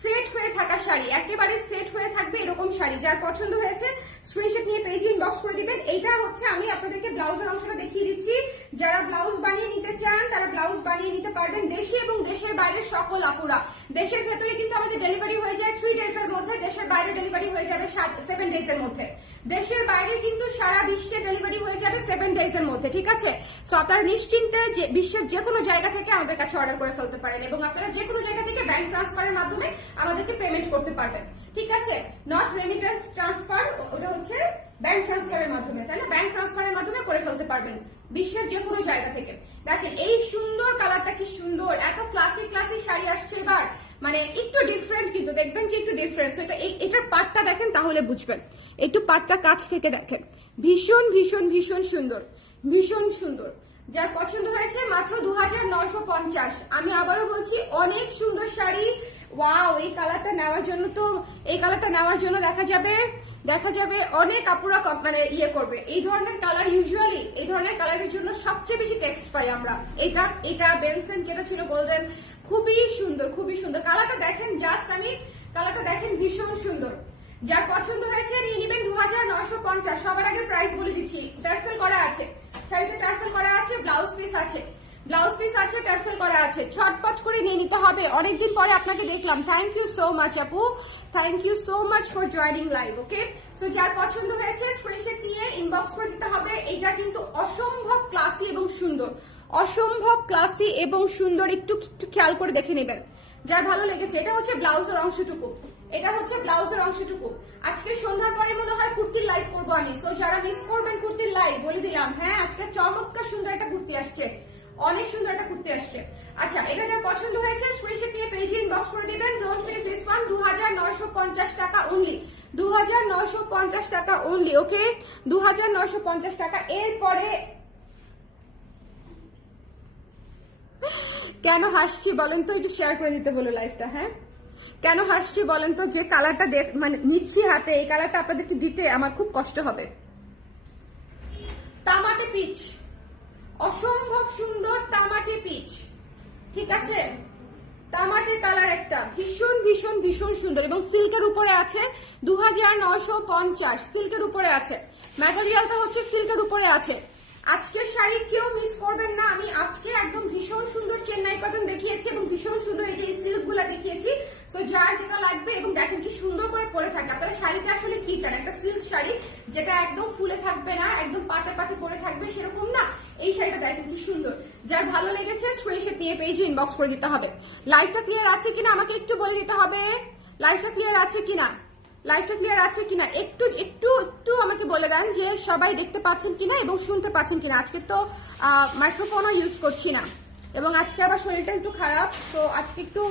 সেট হয়ে থাকা শাড়ি, একেবারে সেট হয়ে থাকবে এরকম শাড়ি। যার পছন্দ হয়েছে স্ক্রিনশট নিয়ে পেজে ইনবক্স করে দিবেন। এইটা হচ্ছে আমি আপনাদেরকে ব্লাউজের অংশটা দেখিয়ে দিচ্ছি, যারা ব্লাউজ বানিয়ে নিতে চান তারা ব্লাউজ বানিয়ে নিতে পারবেন, দেশে এবং দেশের বাইরের সকল আপুরা। দেশের ভেতরে কিন্তু আমাদের ডেলিভারি হয়ে যায় 3 days এর মধ্যে, দেশের বাইরে ডেলিভারি হয়ে যাবে 7 days এর মধ্যে, দেশের বাইরে কিন্তু সারা বিশ্বে ডেলিভারি হয়ে যাবে 7 days এর মধ্যে, ঠিক আছে? সো আপনারা নিশ্চিন্তে যে বিশ্বের যে কোনো জায়গা থেকে আমাদের কাছে অর্ডার করে ফেলতে পারেন এবং আপনারা যে কোনো জায়গা থেকে ব্যাংক ট্রান্সফারের মাধ্যমে আমাদেরকে পেমেন্ট করতে পারবেন, ঠিক আছে? নট রেমিটেন্স ট্রান্সফার, ওটা হচ্ছে ব্যাংক ট্রান্সফারের মাধ্যমে, তাই না? ব্যাংক ট্রান্সফারের মাধ্যমে করে ফেলতে পারবেন বিশ্বের যে কোনো জায়গা থেকে। দেখেন এই সুন্দর কালারটা, কি সুন্দর, এত ক্লাসিক ক্লাসিক শাড়ি আসছে এবার, মানে একটু ডিফারেন্ট, কিন্তু দেখবেন যে একটু ডিফারেন্স। এটা এটার পাটটা দেখেন তাহলে বুঝবেন, একটু পাটটা কাছ থেকে দেখেন, ভীষণ ভীষণ ভীষণ সুন্দর, ভীষণ সুন্দর। যার পছন্দ হয়েছে মাত্র 2950। আমি আবারও বলছি অনেক সুন্দর শাড়ি। ওয়াও, এই কালারটা নেওয়ার জন্য তো, এই কালারটা নেওয়ার জন্য দেখা যাবে অনেক আপুরা মানে ইয়ে করবে। এই ধরনের কালার ইউজুয়ালি, এই ধরনের কালারের জন্য সবচেয়ে বেশি টেক্সট পাই আমরা। এটা বেনসেন যেটা ছিল গোল্ডেন, খুবই সুন্দর খুবই সুন্দর কালারটা দেখেন, জাস্ট আমি কালারটা দেখেন, ভীষণ সুন্দর। যার পছন্দ হয়েছে নিয়ে নেবেন 2950। সবার আগে প্রাইস বলে দিচ্ছি, টার্সেল করা আছে শাড়িতে, টার্সেল করা আছে, ব্লাউজ পিস আছে, ব্লাউজ পিস আছে, টার্সেল করা আছে, ছটপট করে নিয়ে নিতে হবে। অনেকদিন পরে আপনাকে দেখলাম, থ্যাংক ইউ সো মাচ আপু, thank you so much for joining live. Okay, তো যার পছন্দ হয়েছে স্ক্রিনশট নিয়ে ইনবক্স করে দিতে হবে। এটা কিন্তু অসম্ভব ক্লাসি এবং সুন্দর, অসম্ভব ক্লাসি এবং সুন্দর, একটু খেয়াল করে দেখে নেবেন যার ভালো লেগেছে। এটা হচ্ছে ব্লাউজের অংশটুকু, এটা হচ্ছে ব্লাউজের অংশটুকু। আজকে সন্ধ্যার পরে মনে হয় কুর্তির লাইভ করবো আমি, তো যারা মিস করবেন কুর্তির লাইভ বলে দিলাম। হ্যাঁ, আজকে চমৎকার সুন্দর একটা কুর্তি আসছে, অনেক সুন্দর একটা কুর্তি আসছে। আচ্ছা, এটা যার পছন্দ হয়েছে স্ক্রিনশট নিয়ে পেজে ইনবক্স করে দিবেন। ডোন্ট মিস দিস ওয়ান, 2950 টাকা অনলি, 2950 টাকা অনলি। ওকে, 2950 টাকা। এরপরে কেন হাসছি বলেন তো, একটু শেয়ার করে দিতে বলো লাইভটা। হ্যাঁ, কেন হাসছি বলেন তো, যে কালারটা মানে নিচ্ছি হাতে, এই কালারটা আপনাদেরকে দিতে আমার খুব কষ্ট হবে। তামাটে পিচ, অসম্ভব সুন্দর তামাটে পিচ, ঠিক আছে? তামাটে কালার একটা, ভীষণ ভীষণ ভীষণ সুন্দর এবং সিল্কের উপরে আছে 2950, সিল্কের উপরে আছে, ম্যাটেরিয়ালটা হচ্ছে সিল্কের উপরে আছে। আজকের শাড়ি কেউ মিস করবেন না। আমি আজকে একদম ভীষণ সুন্দর চেন্নাই কটন দেখিয়েছি এবং ভীষণ সুন্দর এই যে সিল্ক গুলা দেখিয়েছি। সো যার যেটা লাগবে, এবং দেখেন কি সুন্দর করে পরে থাকে। আপনারা শাড়িতে আসলে কি চান? একটা সিল্ক শাড়ি যেটা একদম ফুলে থাকবে না, একদম পাতে পাতে পরে থাকবে, সেরকম না। এই শাড়িটা দেখেন কি সুন্দর। যার ভালো লেগেছে স্ক্রিনশট নিয়ে পেজে ইনবক্স করে দিতে হবে। লাইভটা ক্লিয়ার আছে কিনা আমাকে একটু বলে দিতে হবে, লাইভটা ক্লিয়ার আছে কিনা, লাইভটা ক্লিয়ার আছে কিনা একটু একটু একটু আমাকে বলে দেন যে সবাই দেখতে পাচ্ছেন কিনা এবং শুনতে পাচ্ছেন কিনা। আজকে তো মাইক্রোফোনও ইউজ করছি না এবং আজকে আবার শরীরটা একটু খারাপ, তো আজকে একটু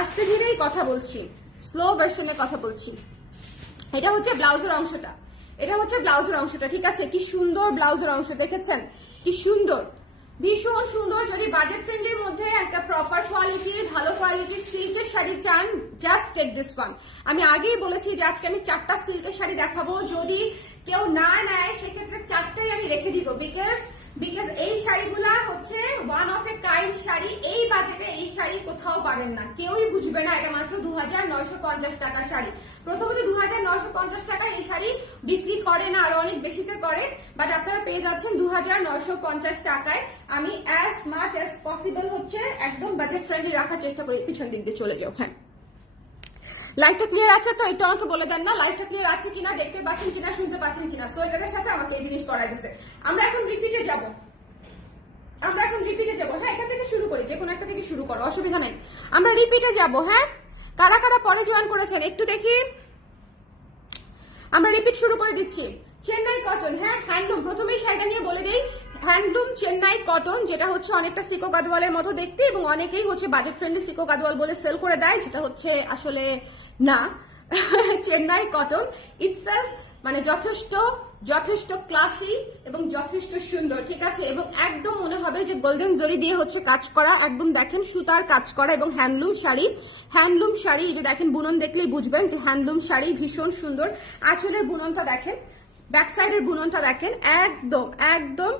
আস্তে ধীরেই কথা বলছি, স্লো ভার্সনে কথা বলছি। এটা হচ্ছে ব্লাউজের অংশটা, এটা হচ্ছে ব্লাউজের অংশটা, ঠিক আছে? কি সুন্দর ব্লাউজের অংশ, দেখেছেন কি সুন্দর, ভীষণ সুন্দর। যদি বাজেট ফ্রেন্ডলির মধ্যে একটা প্রপার কোয়ালিটির, ভালো কোয়ালিটির সিল্কের শাড়ি চান, জাস্ট টেক দিস ওয়ান। আমি আগেই বলেছি যে আজকে আমি 4টা সিল্কের শাড়ি দেখাবো, যদি কেউ না নেয় সেক্ষেত্রে 4টাই আমি রেখে দিব, বিকজ এই শাড়িগুলা হচ্ছে one of a kind sari. এই বাজেটে এই শাড়ি কোথাও পাবেন না, কেউই বুঝবে না এটা মাত্র 2950 টাকার শাড়ি। প্রথমত 2950 টাকায় এই শাড়ি বিক্রি করে না, আরো অনেক বেশিতে করে, বাট আপনারা পেয়ে যাচ্ছেন 2950 টাকায়। আমি অ্যাজ মাচ অ্যাজ পসিবল হচ্ছে একদম বাজেট ফ্রেন্ডলি রাখার চেষ্টা করি। পিছন দিক দিয়ে চলে যাও। হ্যাঁ, লাইভটা ক্লিয়ার আছে তো? একটু আমাকে বলে দেন না, লাইভটা ক্লিয়ার আছে কিনা, দেখতে পাচ্ছেন কিনা, শুনতে পাচ্ছেন কিনা। সো এটার সাথে আমাকে এই জিনিস করা গেছে। আমরা এখন রিপিটে যাব, আমরা এখন রিপিটে যাবো। হ্যাঁ, এখান থেকে শুরু করি, যে কোনো একটা থেকে শুরু করো, অসুবিধা নাই। আমরা রিপিটে যাব। হ্যাঁ, কারা কারা পরে জয়েন করেছেন একটু দেখি। আমরা রিপিট শুরু করে দিচ্ছি। চেন্নাই কটন, হ্যাঁ হ্যান্ডলুম, প্রথমেই শাড়িটা নিয়ে বলে দেই, হ্যান্ডলুম চেন্নাই কটন, যেটা হচ্ছে অনেকটা সিকো গাদওয়ালের মতো দেখতে, এবং অনেকেই হচ্ছে বাজেট ফ্রেন্ডলি সিকো গাদওয়াল বলে সেল করে দেয়, যেটা হচ্ছে আসলে না। চেন্নাই কটন ইটসেলফ মানে যথেষ্ট যথেষ্ট ক্লাসি এবং যথেষ্ট সুন্দর, ঠিক আছে, এবং একদম মনে হবে যে গোল্ডেন জরি দিয়ে হচ্ছে কাজ করা, একদম দেখেন সুতার কাজ করা, এবং হ্যান্ডলুম শাড়ি। হ্যান্ডলুম শাড়ি, এই যে দেখেন বুনন দেখলেই বুঝবেন যে হ্যান্ডলুম শাড়ি, ভীষণ সুন্দর। আঁচলের বুননটা দেখেন, ব্যাক সাইডের বুননটা দেখেন, একদম একদম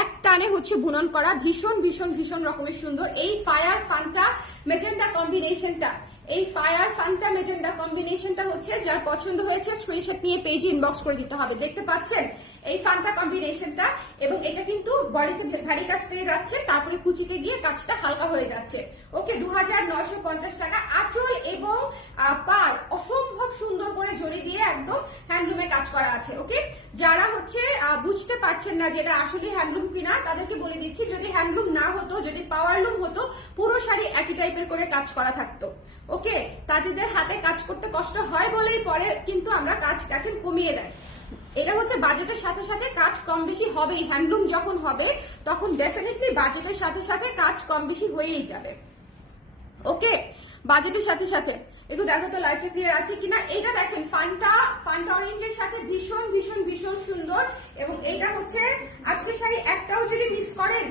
এক টানে হচ্ছে বুনন করা, ভীষণ ভীষণ ভীষণ রকমের সুন্দর। এই ফায়ার ফান্টা মেজেন্ডা কম্বিনেশনটা, এই ফায়ার ফান্টা মেজেন্ডা কম্বিনেশনটা হচ্ছে যার পছন্দ হয়েছে স্ক্রিনশট নিয়ে পেজে ইনবক্স করে দিতে হবে। দেখতে পাচ্ছেন এই ফান্টা কম্বিনেশনটা, এবং এটা কিন্তু বডিতে ভারী কাজ পেয়ে যাচ্ছে, তারপরে কুচিতে গিয়ে কাজটা হালকা হয়ে যাচ্ছে। ওকে, 2950 টাকা। আঁচল এবং পার অসম্ভব সুন্দর করে জড়ি দিয়ে একদম হ্যান্ডলুমে কাজ করা আছে। ওকে, যারা হচ্ছে বুঝতে পারছেন না যেটা আসলে হ্যান্ডলুম কিনা, তাদেরকে বলে দিচ্ছি, যদি হ্যান্ডলুম না হতো, যদি পাওয়ারলুম হতো, পুরো শাড়ি একই টাইপের করে কাজ করা থাকতো। ওকে, তাদের হাতে কাজ করতে কষ্ট হয় বলেই পরে কিন্তু আমরা কাজ দেখেন কমিয়ে দেয়। এটা হচ্ছে বাজেটের সাথে সাথে কাজ কম বেশি হবেই, হ্যান্ডলুম যখন হবে তখন ডেফিনেটলি বাজেটের সাথে সাথে কাজ কম বেশি হয়েই যাবে। ওকে, বাজেটের সাথে সাথে একটু দেখো তো লাইফে ক্লিয়ার আছে কিনা। এটা দেখেন ফান্টা অরেঞ্জের সাথে ভীষণ ভীষণ ভীষণ সুন্দর, এবং এটা হচ্ছে আজকে শাড়ি একটাও যদি মিস করেন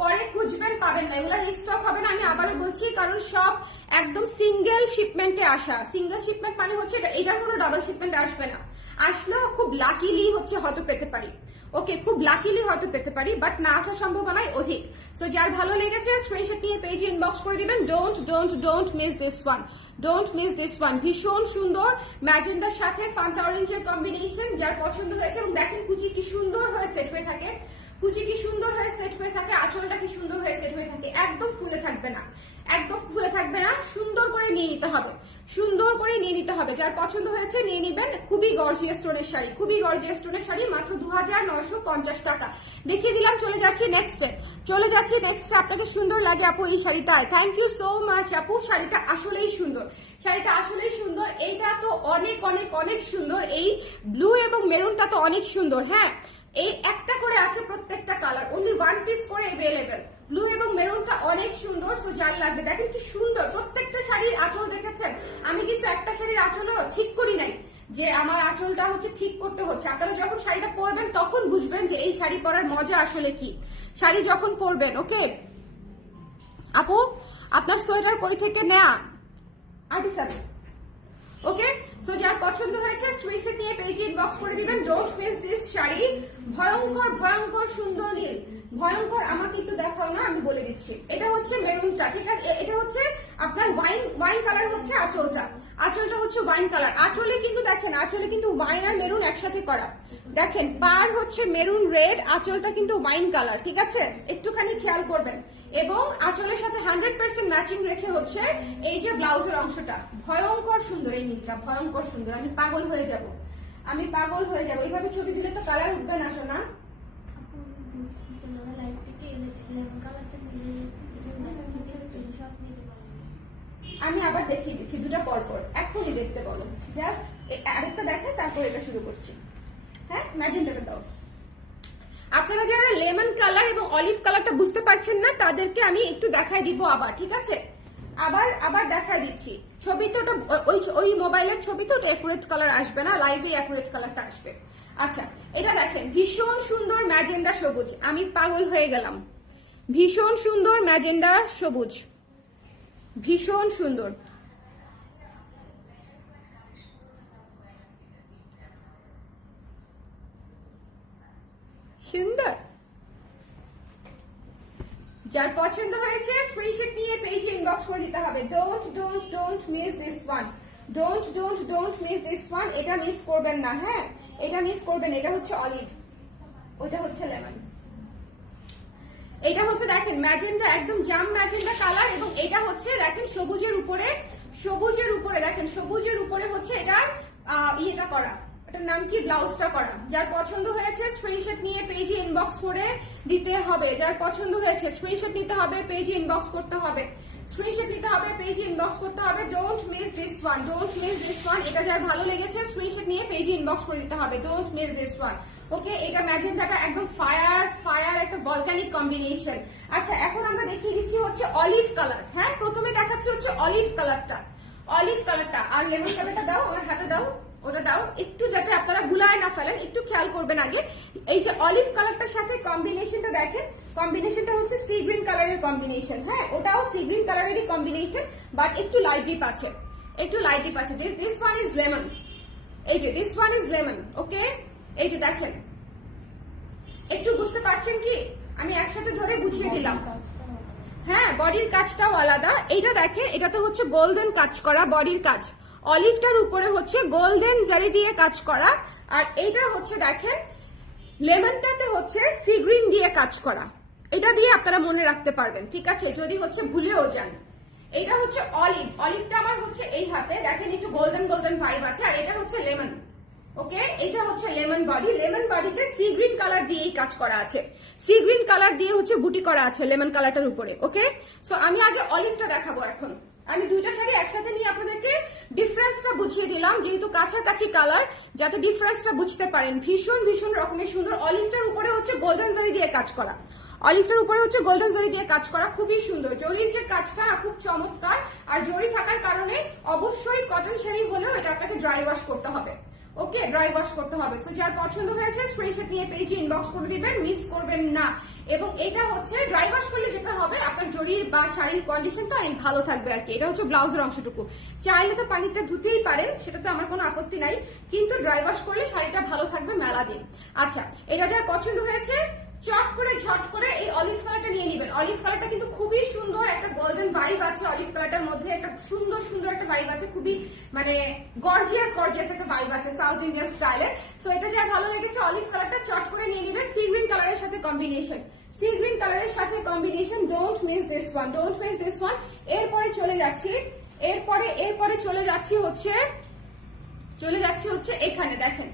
পরে খুঁজবেন পাবেন না, এগুলো রিস্টক হবে না। আমি আবারও বলছি, কারণ সব একদম সিঙ্গেল শিপমেন্টে আসা। সিঙ্গেল শিপমেন্ট মানে হচ্ছে এটার কোনো ডাবল শিপমেন্ট আসবে না, আসলেও খুব লাকিলি হচ্ছে হয়তো পেতে পারি। ওকে, খুব লাকিলি হয়তো পেতে পারি, বাট না আসার সম্ভাবনাই অধিক। সো যার ভালো লেগেছে স্ক্রিনশট নিয়ে পেজে ইনবক্স করে দিবেন। Don't miss this one, don't miss this one. ভীষণ সুন্দর ম্যাজেন্ডার সাথে ফান্টা অরেঞ্জের কম্বিনেশন, যার পছন্দ হয়েছে। এবং দেখেন কুচি কি সুন্দর হয়ে সেট হয়ে থাকে, কুচি কি সুন্দর হয়ে সেট হয়ে থাকে, আঁচলটা কি সুন্দর হয়ে সেট হয়ে থাকে, একদম ফুলে থাকবে না, একদম ফুলে থাকবে না। সুন্দর করে নিয়ে নিতে হবে, সুন্দর করে নিয়ে নিতে হবে। যার পছন্দ হয়েছে নিয়ে নিবেন। খুবই গর্জিয়াস টোনের শাড়ি, খুবই গর্জিয়াস টোনের শাড়ি, মাত্র 2950 টাকা। দেখিয়ে দিলাম। চলে যাচ্ছি নেক্সটে, চলে যাচ্ছি নেক্সটে। আপনাকে সুন্দর লাগে আপু এই শাড়িটায়? থ্যাংক ইউ সো মাচ আপু, শাড়িটা আসলেই সুন্দর, শাড়িটা আসলেই সুন্দর। এইটা তো অনেক অনেক অনেক সুন্দর, এই ব্লু এবং মেরুনটা তো অনেক সুন্দর। হ্যাঁ, এই একটা করে আছে প্রত্যেকটা কালার, অনলি ওয়ান পিস করে অ্যাভেলেবেল। ব্লু এবং মেরুনটা অনেক সুন্দর। সো যার লাগবে, দেখেন কি সুন্দর প্রত্যেকটা শাড়ির আঁচল দেখেছেন। আমি কিন্তু একটা শাড়ির আঁচলও ঠিক করি নাই যে আমার আঁচলটা হচ্ছে ঠিক করতে হচ্ছে। আপনারা যখন শাড়িটা পরবেন তখন বুঝবেন যে এই শাড়ি পরার মজা আসলে কি, শাড়ি যখন পরবেন। ওকে আপু, আপনার সোয়েটার কই থেকে নেয়া? 87। ওকে, তো যার পছন্দ হয়েছে স্ক্রিনশট নিয়ে পেজে ইনবক্স করে দিবেন। Don't miss this sari. ভয়ঙ্কর ভয়ঙ্কর সুন্দর নীল, ভয়ঙ্কর। আমাকে একটু দেখাও না, আমি বলে দিচ্ছি। এটা হচ্ছে মেরুনটা, ঠিক আছে, এটা হচ্ছে আপনার ওয়াইন কালার হচ্ছে আঁচলটা, আঁচলটা হচ্ছে ওয়াইন কালার। আঁচলে কিন্তু দেখেন, আঁচলে কিন্তু ওয়াইন আর মেরুন একসাথে করা। দেখেন পার হচ্ছে মেরুন রেড, আঁচলটা কিন্তু ওয়াইন কালার, ঠিক আছে, একটুখানি খেয়াল করবেন। এবং আঁচলের সাথে 100% ম্যাচিং রেখে হচ্ছে এই যে ব্লাউজের অংশটা। ভয়ঙ্কর সুন্দর এই নীলটা, ভয়ঙ্কর সুন্দর। আমি পাগল হয়ে যাব, আমি পাগল হয়ে যাব। এইভাবে ছবি দিলে তো কালার উঠবে না শোনা। আমি আবার দেখিয়ে দিচ্ছি দুটা পরপর, এখনই দেখতে বলো। জাস্ট আরেকটা দেখে তারপর এটা শুরু করছি। হ্যাঁ, ম্যাজেন্টাটা দাও। আপনারা যারা লেমন কালার এবং অলিভ কালারটা বুঝতে পারছেন না, তাদেরকে আমি একটু দেখাই দিব আবার, ঠিক আছে, আবার দেখাই দিচ্ছি। ছবি তো ওই মোবাইলের ছবি তো অ্যাকুরেট কালার আসবে না, লাইভে অ্যাকুরেট কালারটা আসবে। আচ্ছা, এটা দেখেন ভীষণ সুন্দর ম্যাজেন্ডা সবুজ, আমি পাগল হয়ে গেলাম। ভীষণ সুন্দর ম্যাজেন্ডা সবুজ, ভীষণ সুন্দর। সুন্দর, যার পছন্দ হয়েছে স্ক্রিনশট নিয়ে পেজে ইনবক্স করে দিতে হবে। Don't miss this one, don't miss this one. এটা মিস করবেন না, হ্যাঁ, এটা মিস করবেন। এটা হচ্ছে অলিভ, ওটা হচ্ছে লেমন। এটা হচ্ছে দেখেন ম্যাজেন্ডা, একদম জাম ম্যাজেন্ডা কালার, এবং এটা হচ্ছে দেখেন সবুজের উপরে, সবুজের উপরে দেখেন, সবুজের উপরে হচ্ছে এটা ইয়েটা করা, এটার নাম কি, ব্লাউজটা করা। যার পছন্দ হয়েছে স্ক্রিনশট নিয়ে পেজে ইনবক্স করে দিতে হবে। যার পছন্দ হয়েছে স্ক্রিনশট নিতে হবে, পেজে ইনবক্স করতে হবে, স্ক্রিনশট নিতে হবে, পেজে ইনবক্স করতে হবে। Don't miss this one, don't miss this one. এটা যার ভালো লেগেছে স্ক্রিনশট নিয়ে পেজে ইনবক্স করে দিতে হবে। Don't miss this one. Okay, এটা ম্যাজেন্টাটা একদম ফায়ার একটা ভলকানিক কম্বিনেশন। আচ্ছা, এখন আমরা দেখিয়ে দিচ্ছি হচ্ছে অলিভ কালার। হ্যাঁ, প্রথমে দেখাচ্ছি হচ্ছে অলিভ কালারটা, অলিভ কালারটা। আর লেমন কালারটা দাও, আমার হাতে দাও, ওটা দাও একটু, যাতে আপনারা গুলায় না ফেলেন, একটু খেয়াল করবেন আগে। এই যে অলিভ কালারটার সাথে কম্বিনেশনটা দেখেন, কম্বিনেশনটা হচ্ছে সি গ্রিন কালারের কম্বিনেশন। হ্যাঁ, ওটাও সি গ্রিন কালারেরই কম্বিনেশন, বাট একটু লাইট ডিপ আছে, একটু লাইট ডিপ আছে। দিস ওয়ান ইজ লেমন, এই যে দিস ওয়ান ইজ লেমন। ওকে, এই যে দেখেন, একটু বুঝতে পারছেন কি, আমি একসাথে ধরে বুঝিয়ে দিলাম। হ্যাঁ, বডির কাজটাও আলাদা। এইটা দেখেন, এটাতে হচ্ছে গোল্ডেন কাজ করা বডির কাজ, অলিভটার উপরে হচ্ছে গোল্ডেন জারি দিয়ে কাজ করা। আর এইটা হচ্ছে দেখেন লেমনটাতে হচ্ছে সি গ্রিন দিয়ে কাজ করা। এটা দিয়ে আপনারা মনে রাখতে পারবেন, ঠিক আছে, যদি হচ্ছে ভুলেও যান। এটা হচ্ছে অলিভ, অলিভটা আবার হচ্ছে এই হাতে দেখেন একটু গোল্ডেন গোল্ডেন ভাইব আছে। আর এটা হচ্ছে লেমন। ওকে, এটা হচ্ছে লেমন বডি, লেমন বডিতে সি গ্রিন কালার দিয়েই কাজ করা আছে, সি গ্রিন কালার দিয়ে হচ্ছে বুটি করা আছে লেমন কালারটার উপরে। ওকে, সো আমি আগে অলিভটা দেখাবো। এখন আমি দুইটা শাড়ি একসাথে নিয়ে আপনাদেরকে ডিফারেন্সটা বুঝিয়ে দিলাম, যেহেতু কাছাকাছি কালার, যাতে ডিফারেন্সটা বুঝতে পারেন। ভীষণ ভীষণ রকমের সুন্দর। অলিভটার উপরে হচ্ছে গোল্ডেন জারি দিয়ে কাজ করা, অলিভটার উপরে হচ্ছে গোল্ডেন জারি দিয়ে কাজ করা, খুবই সুন্দর। জরির যে কাজটা খুব চমৎকার। আর জরি থাকার কারণে অবশ্যই কটন শাড়ি হলেও এটা আপনাকে ড্রাই ওয়াশ করতে হবে। ওকে, ড্রাই ওয়াশ করতে হবে। সো যার পছন্দ হয়েছে স্ক্রিনশট নিয়ে পেজে ইনবক্স করে দিবেন, মিস করবেন না। এবং এটা হচ্ছে ড্রাই ওয়াশ করলে যেটা হবে, আপনার জরির বা শাড়ির কন্ডিশনটা অনেক ভালো থাকবে আর কি। এটা হচ্ছে ব্লাউজের অংশটুকু, চাইলে তো পানিতে ধুতেই পারেন, সেটাতে আমার কোনো আপত্তি নাই, কিন্তু ড্রাই ওয়াশ করলে শাড়িটা ভালো থাকবে মেলা দিন। আচ্ছা, এটা যার পছন্দ হয়েছে চট করে ঝট করে এই অলিভ কালারটা নিয়ে নেবেন। অলিভ কালারটা কিন্তু খুবই সুন্দর, একটা গোল্ডেন ভাইব আছে অলিভ কালারটার মধ্যে, একটা সুন্দর সুন্দর একটা ভাইব আছে, খুবই মানে গর্জিয়াস গর্জিয়াস একটা ভাইব আছে সাউথ ইন্ডিয়ান স্টাইলের। সো এটা যার ভালো লেগেছে অলিভ কালারটা চট করে নিয়ে নেবেন, সি গ্রিন কালারের সাথে কম্বিনেশন, সি গ্রিন কালারের সাথে combination. Don't miss this one, don't miss this one. এরপরে চলে যাচ্ছি, এরপরে চলে যাচ্ছি হচ্ছে এখানে দেখেন,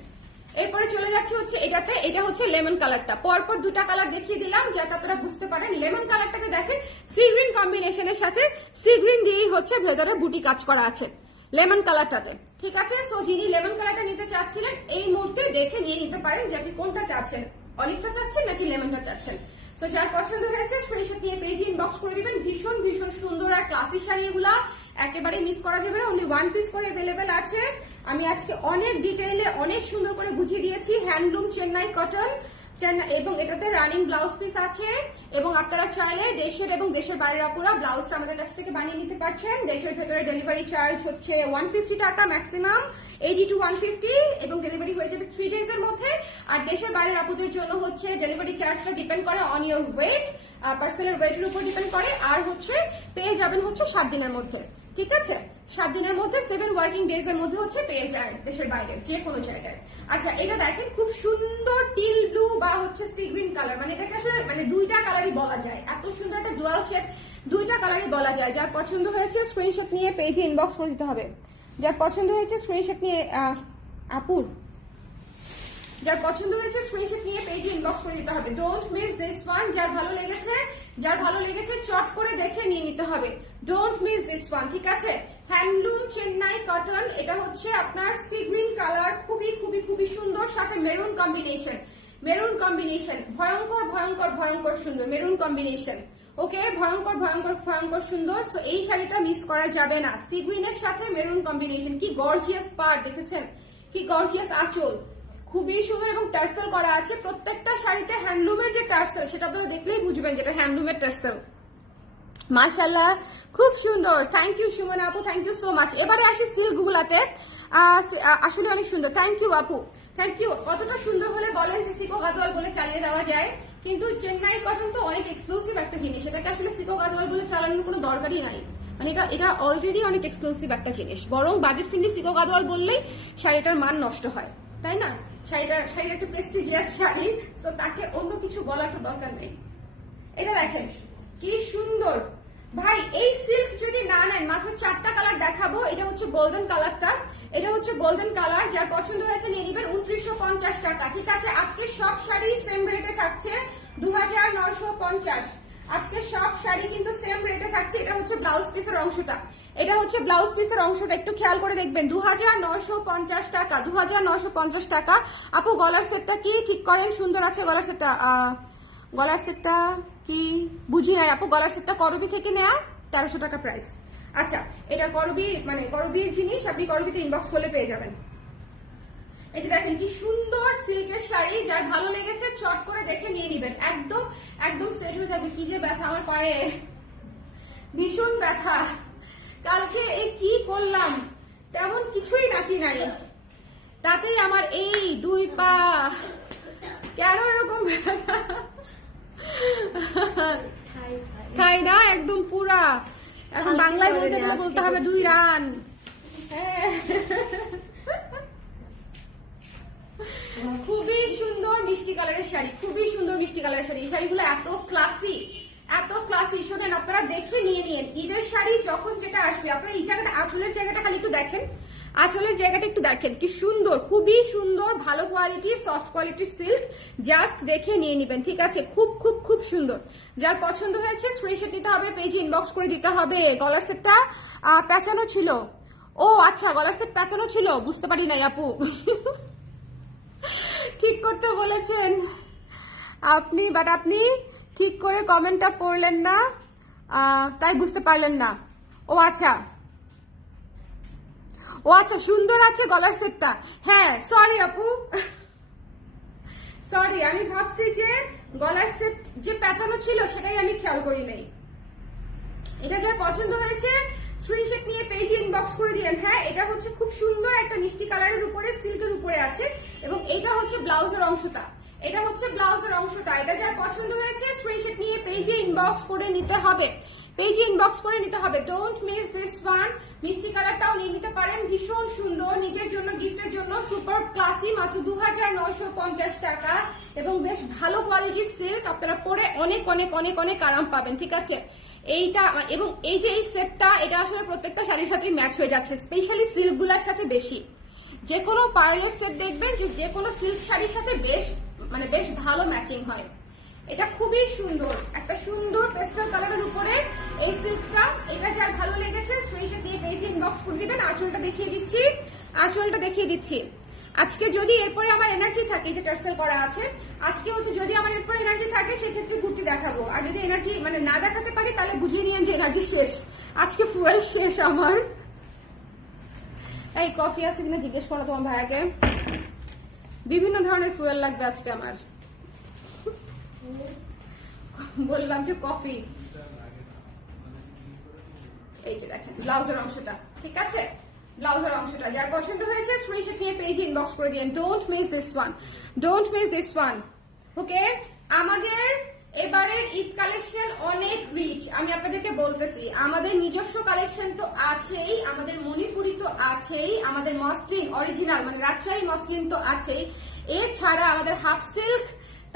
এরপরে চলে যাচ্ছে হচ্ছে এটাতে। এটা হচ্ছে লেমন কালারটা, পরপর দুটা কালার দেখিয়ে দিলাম যাতে আপনারা বুঝতে পারেন। লেমন কালারটাকে দেখেন সি গ্রিন কম্বিনেশনের সাথে, সি গ্রিন দিয়েই হচ্ছে ভেতরে বুটি কাজ করা আছে লেমন কালারটাতে, ঠিক আছে। সো যিনি লেমন কালারটা নিতে চাচ্ছিলেন এই মুহূর্তে দেখে নিয়ে নিতে পারেন যে আপনি কোনটা চাচ্ছেন, অলিভটা চাচ্ছেন নাকি লেমনটা চাচ্ছেন। সো যার পছন্দ হয়েছে স্ক্রিনশট নিয়ে পেজে ইনবক্স করে দিবেন। ভীষণ ভীষণ সুন্দর আর ক্লাসি শাড়ি এগুলা, একেবারে মিস করা যাবে না। অনলি ওয়ান পিস করে अवेलेबल আছে। আমি আজকে অনেক ডিটেইলে অনেক সুন্দর করে বুঝিয়ে দিয়েছি। হ্যান্ডলুম চেন্নাই কটন, এবং এটাতে রানিং ব্লাউজ পিস আছে। এবং আপনারা চাইলে দেশের এবং দেশের বাইরের আপুরা ব্লাউজটা আমাদের কাছ থেকে বানিয়ে নিতে পারছেন। দেশের ভেতরে ডেলিভারি চার্জ হচ্ছে 150 টাকা ম্যাক্সিমাম, 80 to 150, এবং ডেলিভারি হয়ে যাবে 3 ডেজ এর মধ্যে। আর দেশের বাইরের আপুদের জন্য হচ্ছে ডেলিভারি চার্জটা ডিপেন্ড করে অন ইউর ওয়েট, পার্সেলের ওয়েটের উপর ডিপেন্ড করে। আর হচ্ছে পেয়ে যাবেন হচ্ছে 7 দিনের মধ্যে, ঠিক আছে, 7 দিনের মধ্যে 7 ওয়ার্কিং ডেজ এর মধ্যে হচ্ছে পেয়ে যায় দেশের বাইরে যে কোনো জায়গায়। আচ্ছা, এটা দেখেন খুব সুন্দর টিল ব্লু বা হচ্ছে সি গ্রিন কালার, মানে এটাকে আসলে মানে দুইটা কালারই বলা যায়, এত সুন্দর একটা ডুয়াল শেড, দুইটা কালারই বলা যায়। যার পছন্দ হয়েছে স্ক্রিনশট নিয়ে পেজে ইনবক্স করে দিতে হবে। যার পছন্দ হয়েছে স্ক্রিনশট নিয়ে আপুর, যার পছন্দ হয়েছে স্ক্রিনশট নিয়ে পেজে ইনবক্স করে দিতে হবে। Don't miss this one. যার ভালো লেগেছে চট করে দেখে নিয়ে নিতে হবে। ডোন্ট মিস দিস ওয়ান, ঠিক আছে। হ্যান্ডলুম চেন্নাই কটন, এটা হচ্ছে আপনার সি গ্রিন কালার, খুবই খুবই খুবই সুন্দর, সাথে মেরুন কম্বিনেশন, মেরুন কম্বিনেশন, ভয়ঙ্কর ভয়ঙ্কর ভয়ঙ্কর সুন্দর মেরুন কম্বিনেশন। ওকে, ভয়ঙ্কর ভয়ঙ্কর ভয়ঙ্কর সুন্দর। সো এই শাড়িটা মিস করা যাবে না। সি গ্রিনের সাথে মেরুন কম্বিনেশন, কি গর্জিয়াস পার্ট দেখেছেন, কি গর্জিয়াস আঁচল, খুবই সুন্দর, এবং টার্সেল করা আছে প্রত্যেকটা শাড়িতে। হ্যান্ডলুমের যে টার্সেল সেটা আপনারা দেখলেই বুঝবেন যেটা হ্যান্ডলুমের টার্সেল। মাশাআল্লাহ, খুব সুন্দর। থ্যাংক ইউ সুমন আপু, থ্যাংক ইউ সো মাচ। এবারে আসি সিল্ক গুলাতে, আসলে অনেক সুন্দর। থ্যাংক ইউ আপু, থ্যাংক ইউ। কতটা সুন্দর হলে বলেন যে সিকো গাদোয়াল বলে চালিয়ে দেওয়া যায়, কিন্তু চেন্নাই কটন তো অনেক এক্সক্লুসিভ একটা জিনিস, এটাকে আসলে সিকো গাদোয়াল বলে চালানোর কোনো দরকারই নাই। মানে এটা অলরেডি অনেক এক্সক্লুসিভ একটা জিনিস, বরং বাজেট ফ্রেন্ডলি সিকো গাদোয়াল বললেই শাড়িটার মান নষ্ট হয়, তাই না। শাড়িটা একটা প্রেস্টিজিয়াস শাড়ি, তো তাকে অন্য কিছু বলার তো দরকার নেই। এটা দেখেন কি সুন্দর ভাই। এই সিল্ক যদি না নেন, মাত্র 4টা কালার দেখাবো। এটা হচ্ছে গোল্ডেন কালারটা, এটা হচ্ছে গোল্ডেন কালার, যার পছন্দ হয়েছে নিয়ে নিবেন 2950 টাকা। ঠিক আছে, আজকে সব শাড়ি সেম রেটে থাকছে 2950। আজকে সব শাড়ি কিন্তু সেম রেটে থাকছে। এটা হচ্ছে ব্লাউজ পিসের অংশটা, এটা হচ্ছে ব্লাউজ পিসের অংশটা, একটু খেয়াল করে দেখবেন 2950 টাকা, 2950 টাকা। আপু গলার সেটটা কি ঠিক করেন, সুন্দর আছে গলার সেটটা। গলার সেটটা কি বুঝি নাই আপু, গলার সেটটা করবি থেকে নেয়া 1300 টাকা প্রাইস। আচ্ছা, এটা করবি মানে করবির জিনিস, আপনি করবিতে ইনবক্স করলে পেয়ে যাবেন। এই যে দেখেন কি সুন্দর সিল্কের শাড়ি, যার ভালো লেগেছে চট করে দেখে নিয়ে নিবেন। একদম একদম সেট হয়ে যাবে। কি যে ব্যথা আমার পায়ে, ভীষণ ব্যথা। কালকে এই কি করলাম, তেমন কিছুই নাচি নাই, তাতেই আমার এই দুই পা কেন এরকম খাই না একদম পুরা। এখন বাংলায় বলতে গেলে বলতে হবে 2 রান। খুবই সুন্দর মিষ্টি কালারের শাড়ি, খুবই সুন্দর মিষ্টি কালারের শাড়ি। এই শাড়িগুলো এত ক্লাসি, এত ক্লাসি। শোনেন, আপনারা দেখে নিয়ে নিন ঈদের শাড়ি যখন যেটা আসবে। আপনারা এই জায়গাটা, আঁচলের জায়গাটা খালি একটু দেখেন, আঁচলের জায়গাটা একটু দেখেন কি সুন্দর, খুবই সুন্দর, ভালো কোয়ালিটির, সফট কোয়ালিটির সিল্ক। জাস্ট দেখে নিয়ে নিবেন। ঠিক আছে, খুব খুব খুব সুন্দর। যার পছন্দ হয়েছে স্ক্রিনশট নিতে হবে, পেজে ইনবক্স করে দিতে হবে। গলার সেটটা পেঁচানো ছিল। ও আচ্ছা, গলার সেট পেঁচানো ছিল, বুঝতে পারি নাই আপু। ঠিক করতে বলেছেন আপনি, বাট আপনি ঠিক করে কমেন্টটা পড়লেন না, তাই বুঝতে পারলেন না। ও আচ্ছা, ও আচ্ছা, সুন্দর আছে গলার সেটটা। হ্যাঁ সরি আপু, সরি, আমি ভাবছি যে গলার সেট যে পেঁচানো ছিল সেটাই আমি খেয়াল করি নাই। এটা যার পছন্দ হয়েছে স্ক্রিনশট নিয়ে পেজে ইনবক্স করে দিয়েন। হ্যাঁ, এটা হচ্ছে খুব সুন্দর একটা মিষ্টি কালারের উপরে, সিল্কের উপরে আছে, এবং এটা হচ্ছে ব্লাউজের অংশটা, এটা হচ্ছে ব্লাউজের অংশটা। এটা যার পছন্দ হয়েছে স্ক্রিনশট নিয়ে পেজে ইনবক্স করে নিতে হবে, পেজে ইনবক্স করে নিতে হবে। Don't miss this one. মিষ্টি কালারটাও নিয়ে নিতে পারেন, ভীষণ সুন্দর, নিজের জন্য, গিফটের জন্য সুপার ক্লাসি, মাত্র 2950 টাকা, এবং বেশ ভালো কোয়ালিটির সিল্ক। আপনারা পরে অনেক অনেক অনেক অনেক আরাম পাবেন। ঠিক আছে, এইটা এবং এই যে এই সেটটা, এটা আসলে প্রত্যেকটা শাড়ির সাথে ম্যাচ হয়ে যাচ্ছে, স্পেশালি সিল্ক গুলার সাথে বেশি। যে কোনো পার্লের সেট দেখবেন যে কোনো সিল্ক শাড়ির সাথে বেশ মানে বেশ ভালো ম্যাচিং হয়। এটা খুবই সুন্দর, একটা সুন্দর পেস্টাল কালারের উপরে এই সিল্কটা। এটা যার ভালো লেগেছে স্ক্রিনশট নিয়ে পেজে ইনবক্স করে দিবেন। আঁচলটা দেখিয়ে দিচ্ছি, আঁচলটা দেখিয়ে দিচ্ছি। আজকে যদি এরপরে আমার এনার্জি থাকে, যে টার্সেল করা আছে, আজকে হচ্ছে যদি আমার এরপরে এনার্জি থাকে সেক্ষেত্রে কুর্তি দেখাবো। আর যদি এনার্জি মানে না দেখাতে পারি তাহলে বুঝিয়ে নিয়েন যে এনার্জি শেষ, আজকে ফুয়েল শেষ আমার। এই কফি আছে কিনা জিজ্ঞেস করো তোমার ভাইয়াকে, বিভিন্ন ধরনের ফুয়েল লাগবে আজকে আমার। বললাম যে কফি। এই যে দেখেন ব্লাউজের অংশটা, ঠিক আছে, ব্লাউজের অংশটা যার পছন্দ হয়েছে স্ক্রিনশট নিয়ে পেজে ইনবক্স করে দিন। Don't miss this one, don't miss this one. Okay, আমাদের এবারের ঈদ কালেকশন অনেক রিচ। আমি আপনাদেরকে বলতেছি, আমাদের নিজস্ব কালেকশন তো আছেই, আমাদের মণিপুরি তো আছেই, আমাদের মসলিন অরিজিনাল মানে রাজশাহী মসলিন তো আছেই, এছাড়া আমাদের হাফ সিল্ক,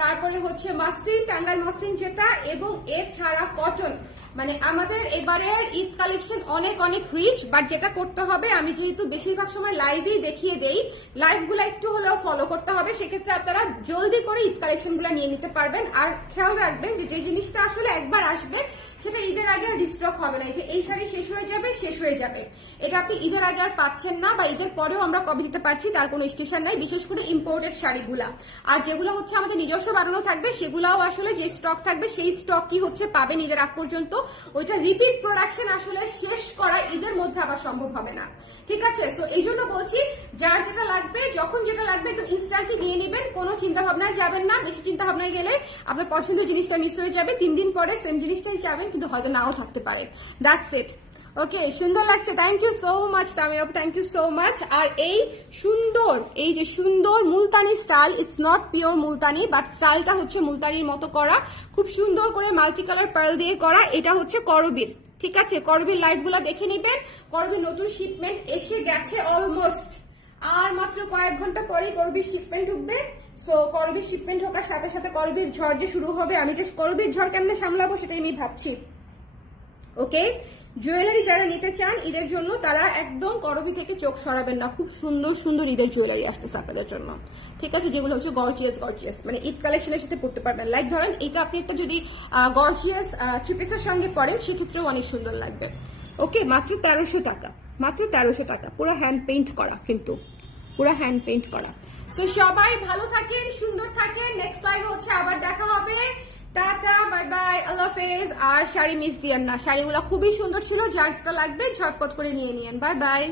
তারপরে হচ্ছে মাসলিন, টাঙ্গাইল মসলিন যেটা, এবং এছাড়া কটন। মানে আমাদের এবারের ঈদ কালেকশন অনেক অনেক রিচ। বাট যেটা করতে হবে, আমি যেহেতু বেশিরভাগ সময় লাইভেই দেখিয়ে দেই, লাইভগুলো একটু হলেও ফলো করতে হবে। সেক্ষেত্রে আপনারা জলদি করে ঈদ কালেকশনগুলো নিয়ে নিতে পারবেন। আর খেয়াল রাখবেন যে জিনিসটা আসলে একবার আসবে সেটা ঈদের আগে আর রিস্টক হবে না। যে এই শাড়ি শেষ হয়ে যাবে, শেষ হয়ে যাবে, এটা আপনি ঈদের আগে আর পাচ্ছেন না, বা ঈদের পরেও আমরা কবে দিতে পারছি তার কোনো স্টেশন নাই। বিশেষ করে ইম্পোর্টেড শাড়িগুলা, আর যেগুলো হচ্ছে আমাদের নিজস্ব বানানো থাকবে সেগুলাও আসলে যে স্টক থাকবে সেই স্টক কি হচ্ছে পাবেন ঈদের আগ পর্যন্ত। ওইটা রিপিট প্রোডাকশন আসলে শেষ করা ঈদের মধ্যে আবার সম্ভব হবে না। ঠিক আছে, সো এই জন্য বলছি যার যেটা লাগবে, যখন যেটা লাগবে একদম ইনস্ট্যান্টলি নিয়ে নেবেন, কোনো চিন্তা ভাবনায় যাবেন না। বেশি চিন্তা ভাবনায় গেলে আপনার পছন্দের জিনিসটা মিস হয়ে যাবে, 3 দিন পরে সেম জিনিসটাই চাবেন কিন্তু হয়তো নাও থাকতে পারে। That's it. ওকে, সুন্দর লাগছে, thank you so much Tamim আপু, থ্যাংক ইউ সো মাচ। আর এই সুন্দর, এই যে সুন্দর Multani style, it's not pure Multani but স্টাইলটা হচ্ছে মুলতানির মতো করা, খুব সুন্দর করে মাল্টি কালার পার্ল দিয়ে করা। এটা হচ্ছে করবির, ঠিক আছে, করবির লাইভগুলো দেখে নিবেন। করবির নতুন শিপমেন্ট এসে গেছে অলমোস্ট, আর মাত্র কয়েক ঘন্টা পরেই করবির শিপমেন্ট উঠবে। সো করবির শিপমেন্ট ঢোকার সাথে সাথে করবির ঝড় যে শুরু হবে, আমি যে করবির ঝড় কেমনে সামলাবো সেটাই আমি ভাবছি। ওকে, জুয়েলারি যারা নিতে চান ঈদের জন্য তারা একদম করবি থেকে চোখ সরাবেন না, খুব সুন্দর সুন্দর ঈদের জুয়েলারি আসতেছে আপনাদের জন্য, ঠিক আছে, যেগুলো হচ্ছে গর্জিয়াস মানে ঈদ কালেকশনের সাথে পড়তে পারবেন। লাইক ধরেন এটা আপনি একটা যদি গর্জিয়াস থ্রি পিসের সঙ্গে পরেন সেক্ষেত্রেও অনেক সুন্দর লাগবে। ওকে, মাত্র 1300 টাকা, মাত্র 1300 টাকা, পুরো হ্যান্ড পেইন্ট করা, কিন্তু পুরো হ্যান্ড পেইন্ট করা। সো সবাই ভালো থাকেন, সুন্দর থাকেন, নেক্সট লাইভে হচ্ছে আবার দেখা হবে। টাটা, বাই বাই, আল্লাহ হাফেজ। আর শাড়ি মিস দিয়েন না, শাড়িগুলো খুবই সুন্দর ছিল, যার যেটা লাগবে ঝটপট করে নিয়ে নিয়েন। Bye bye.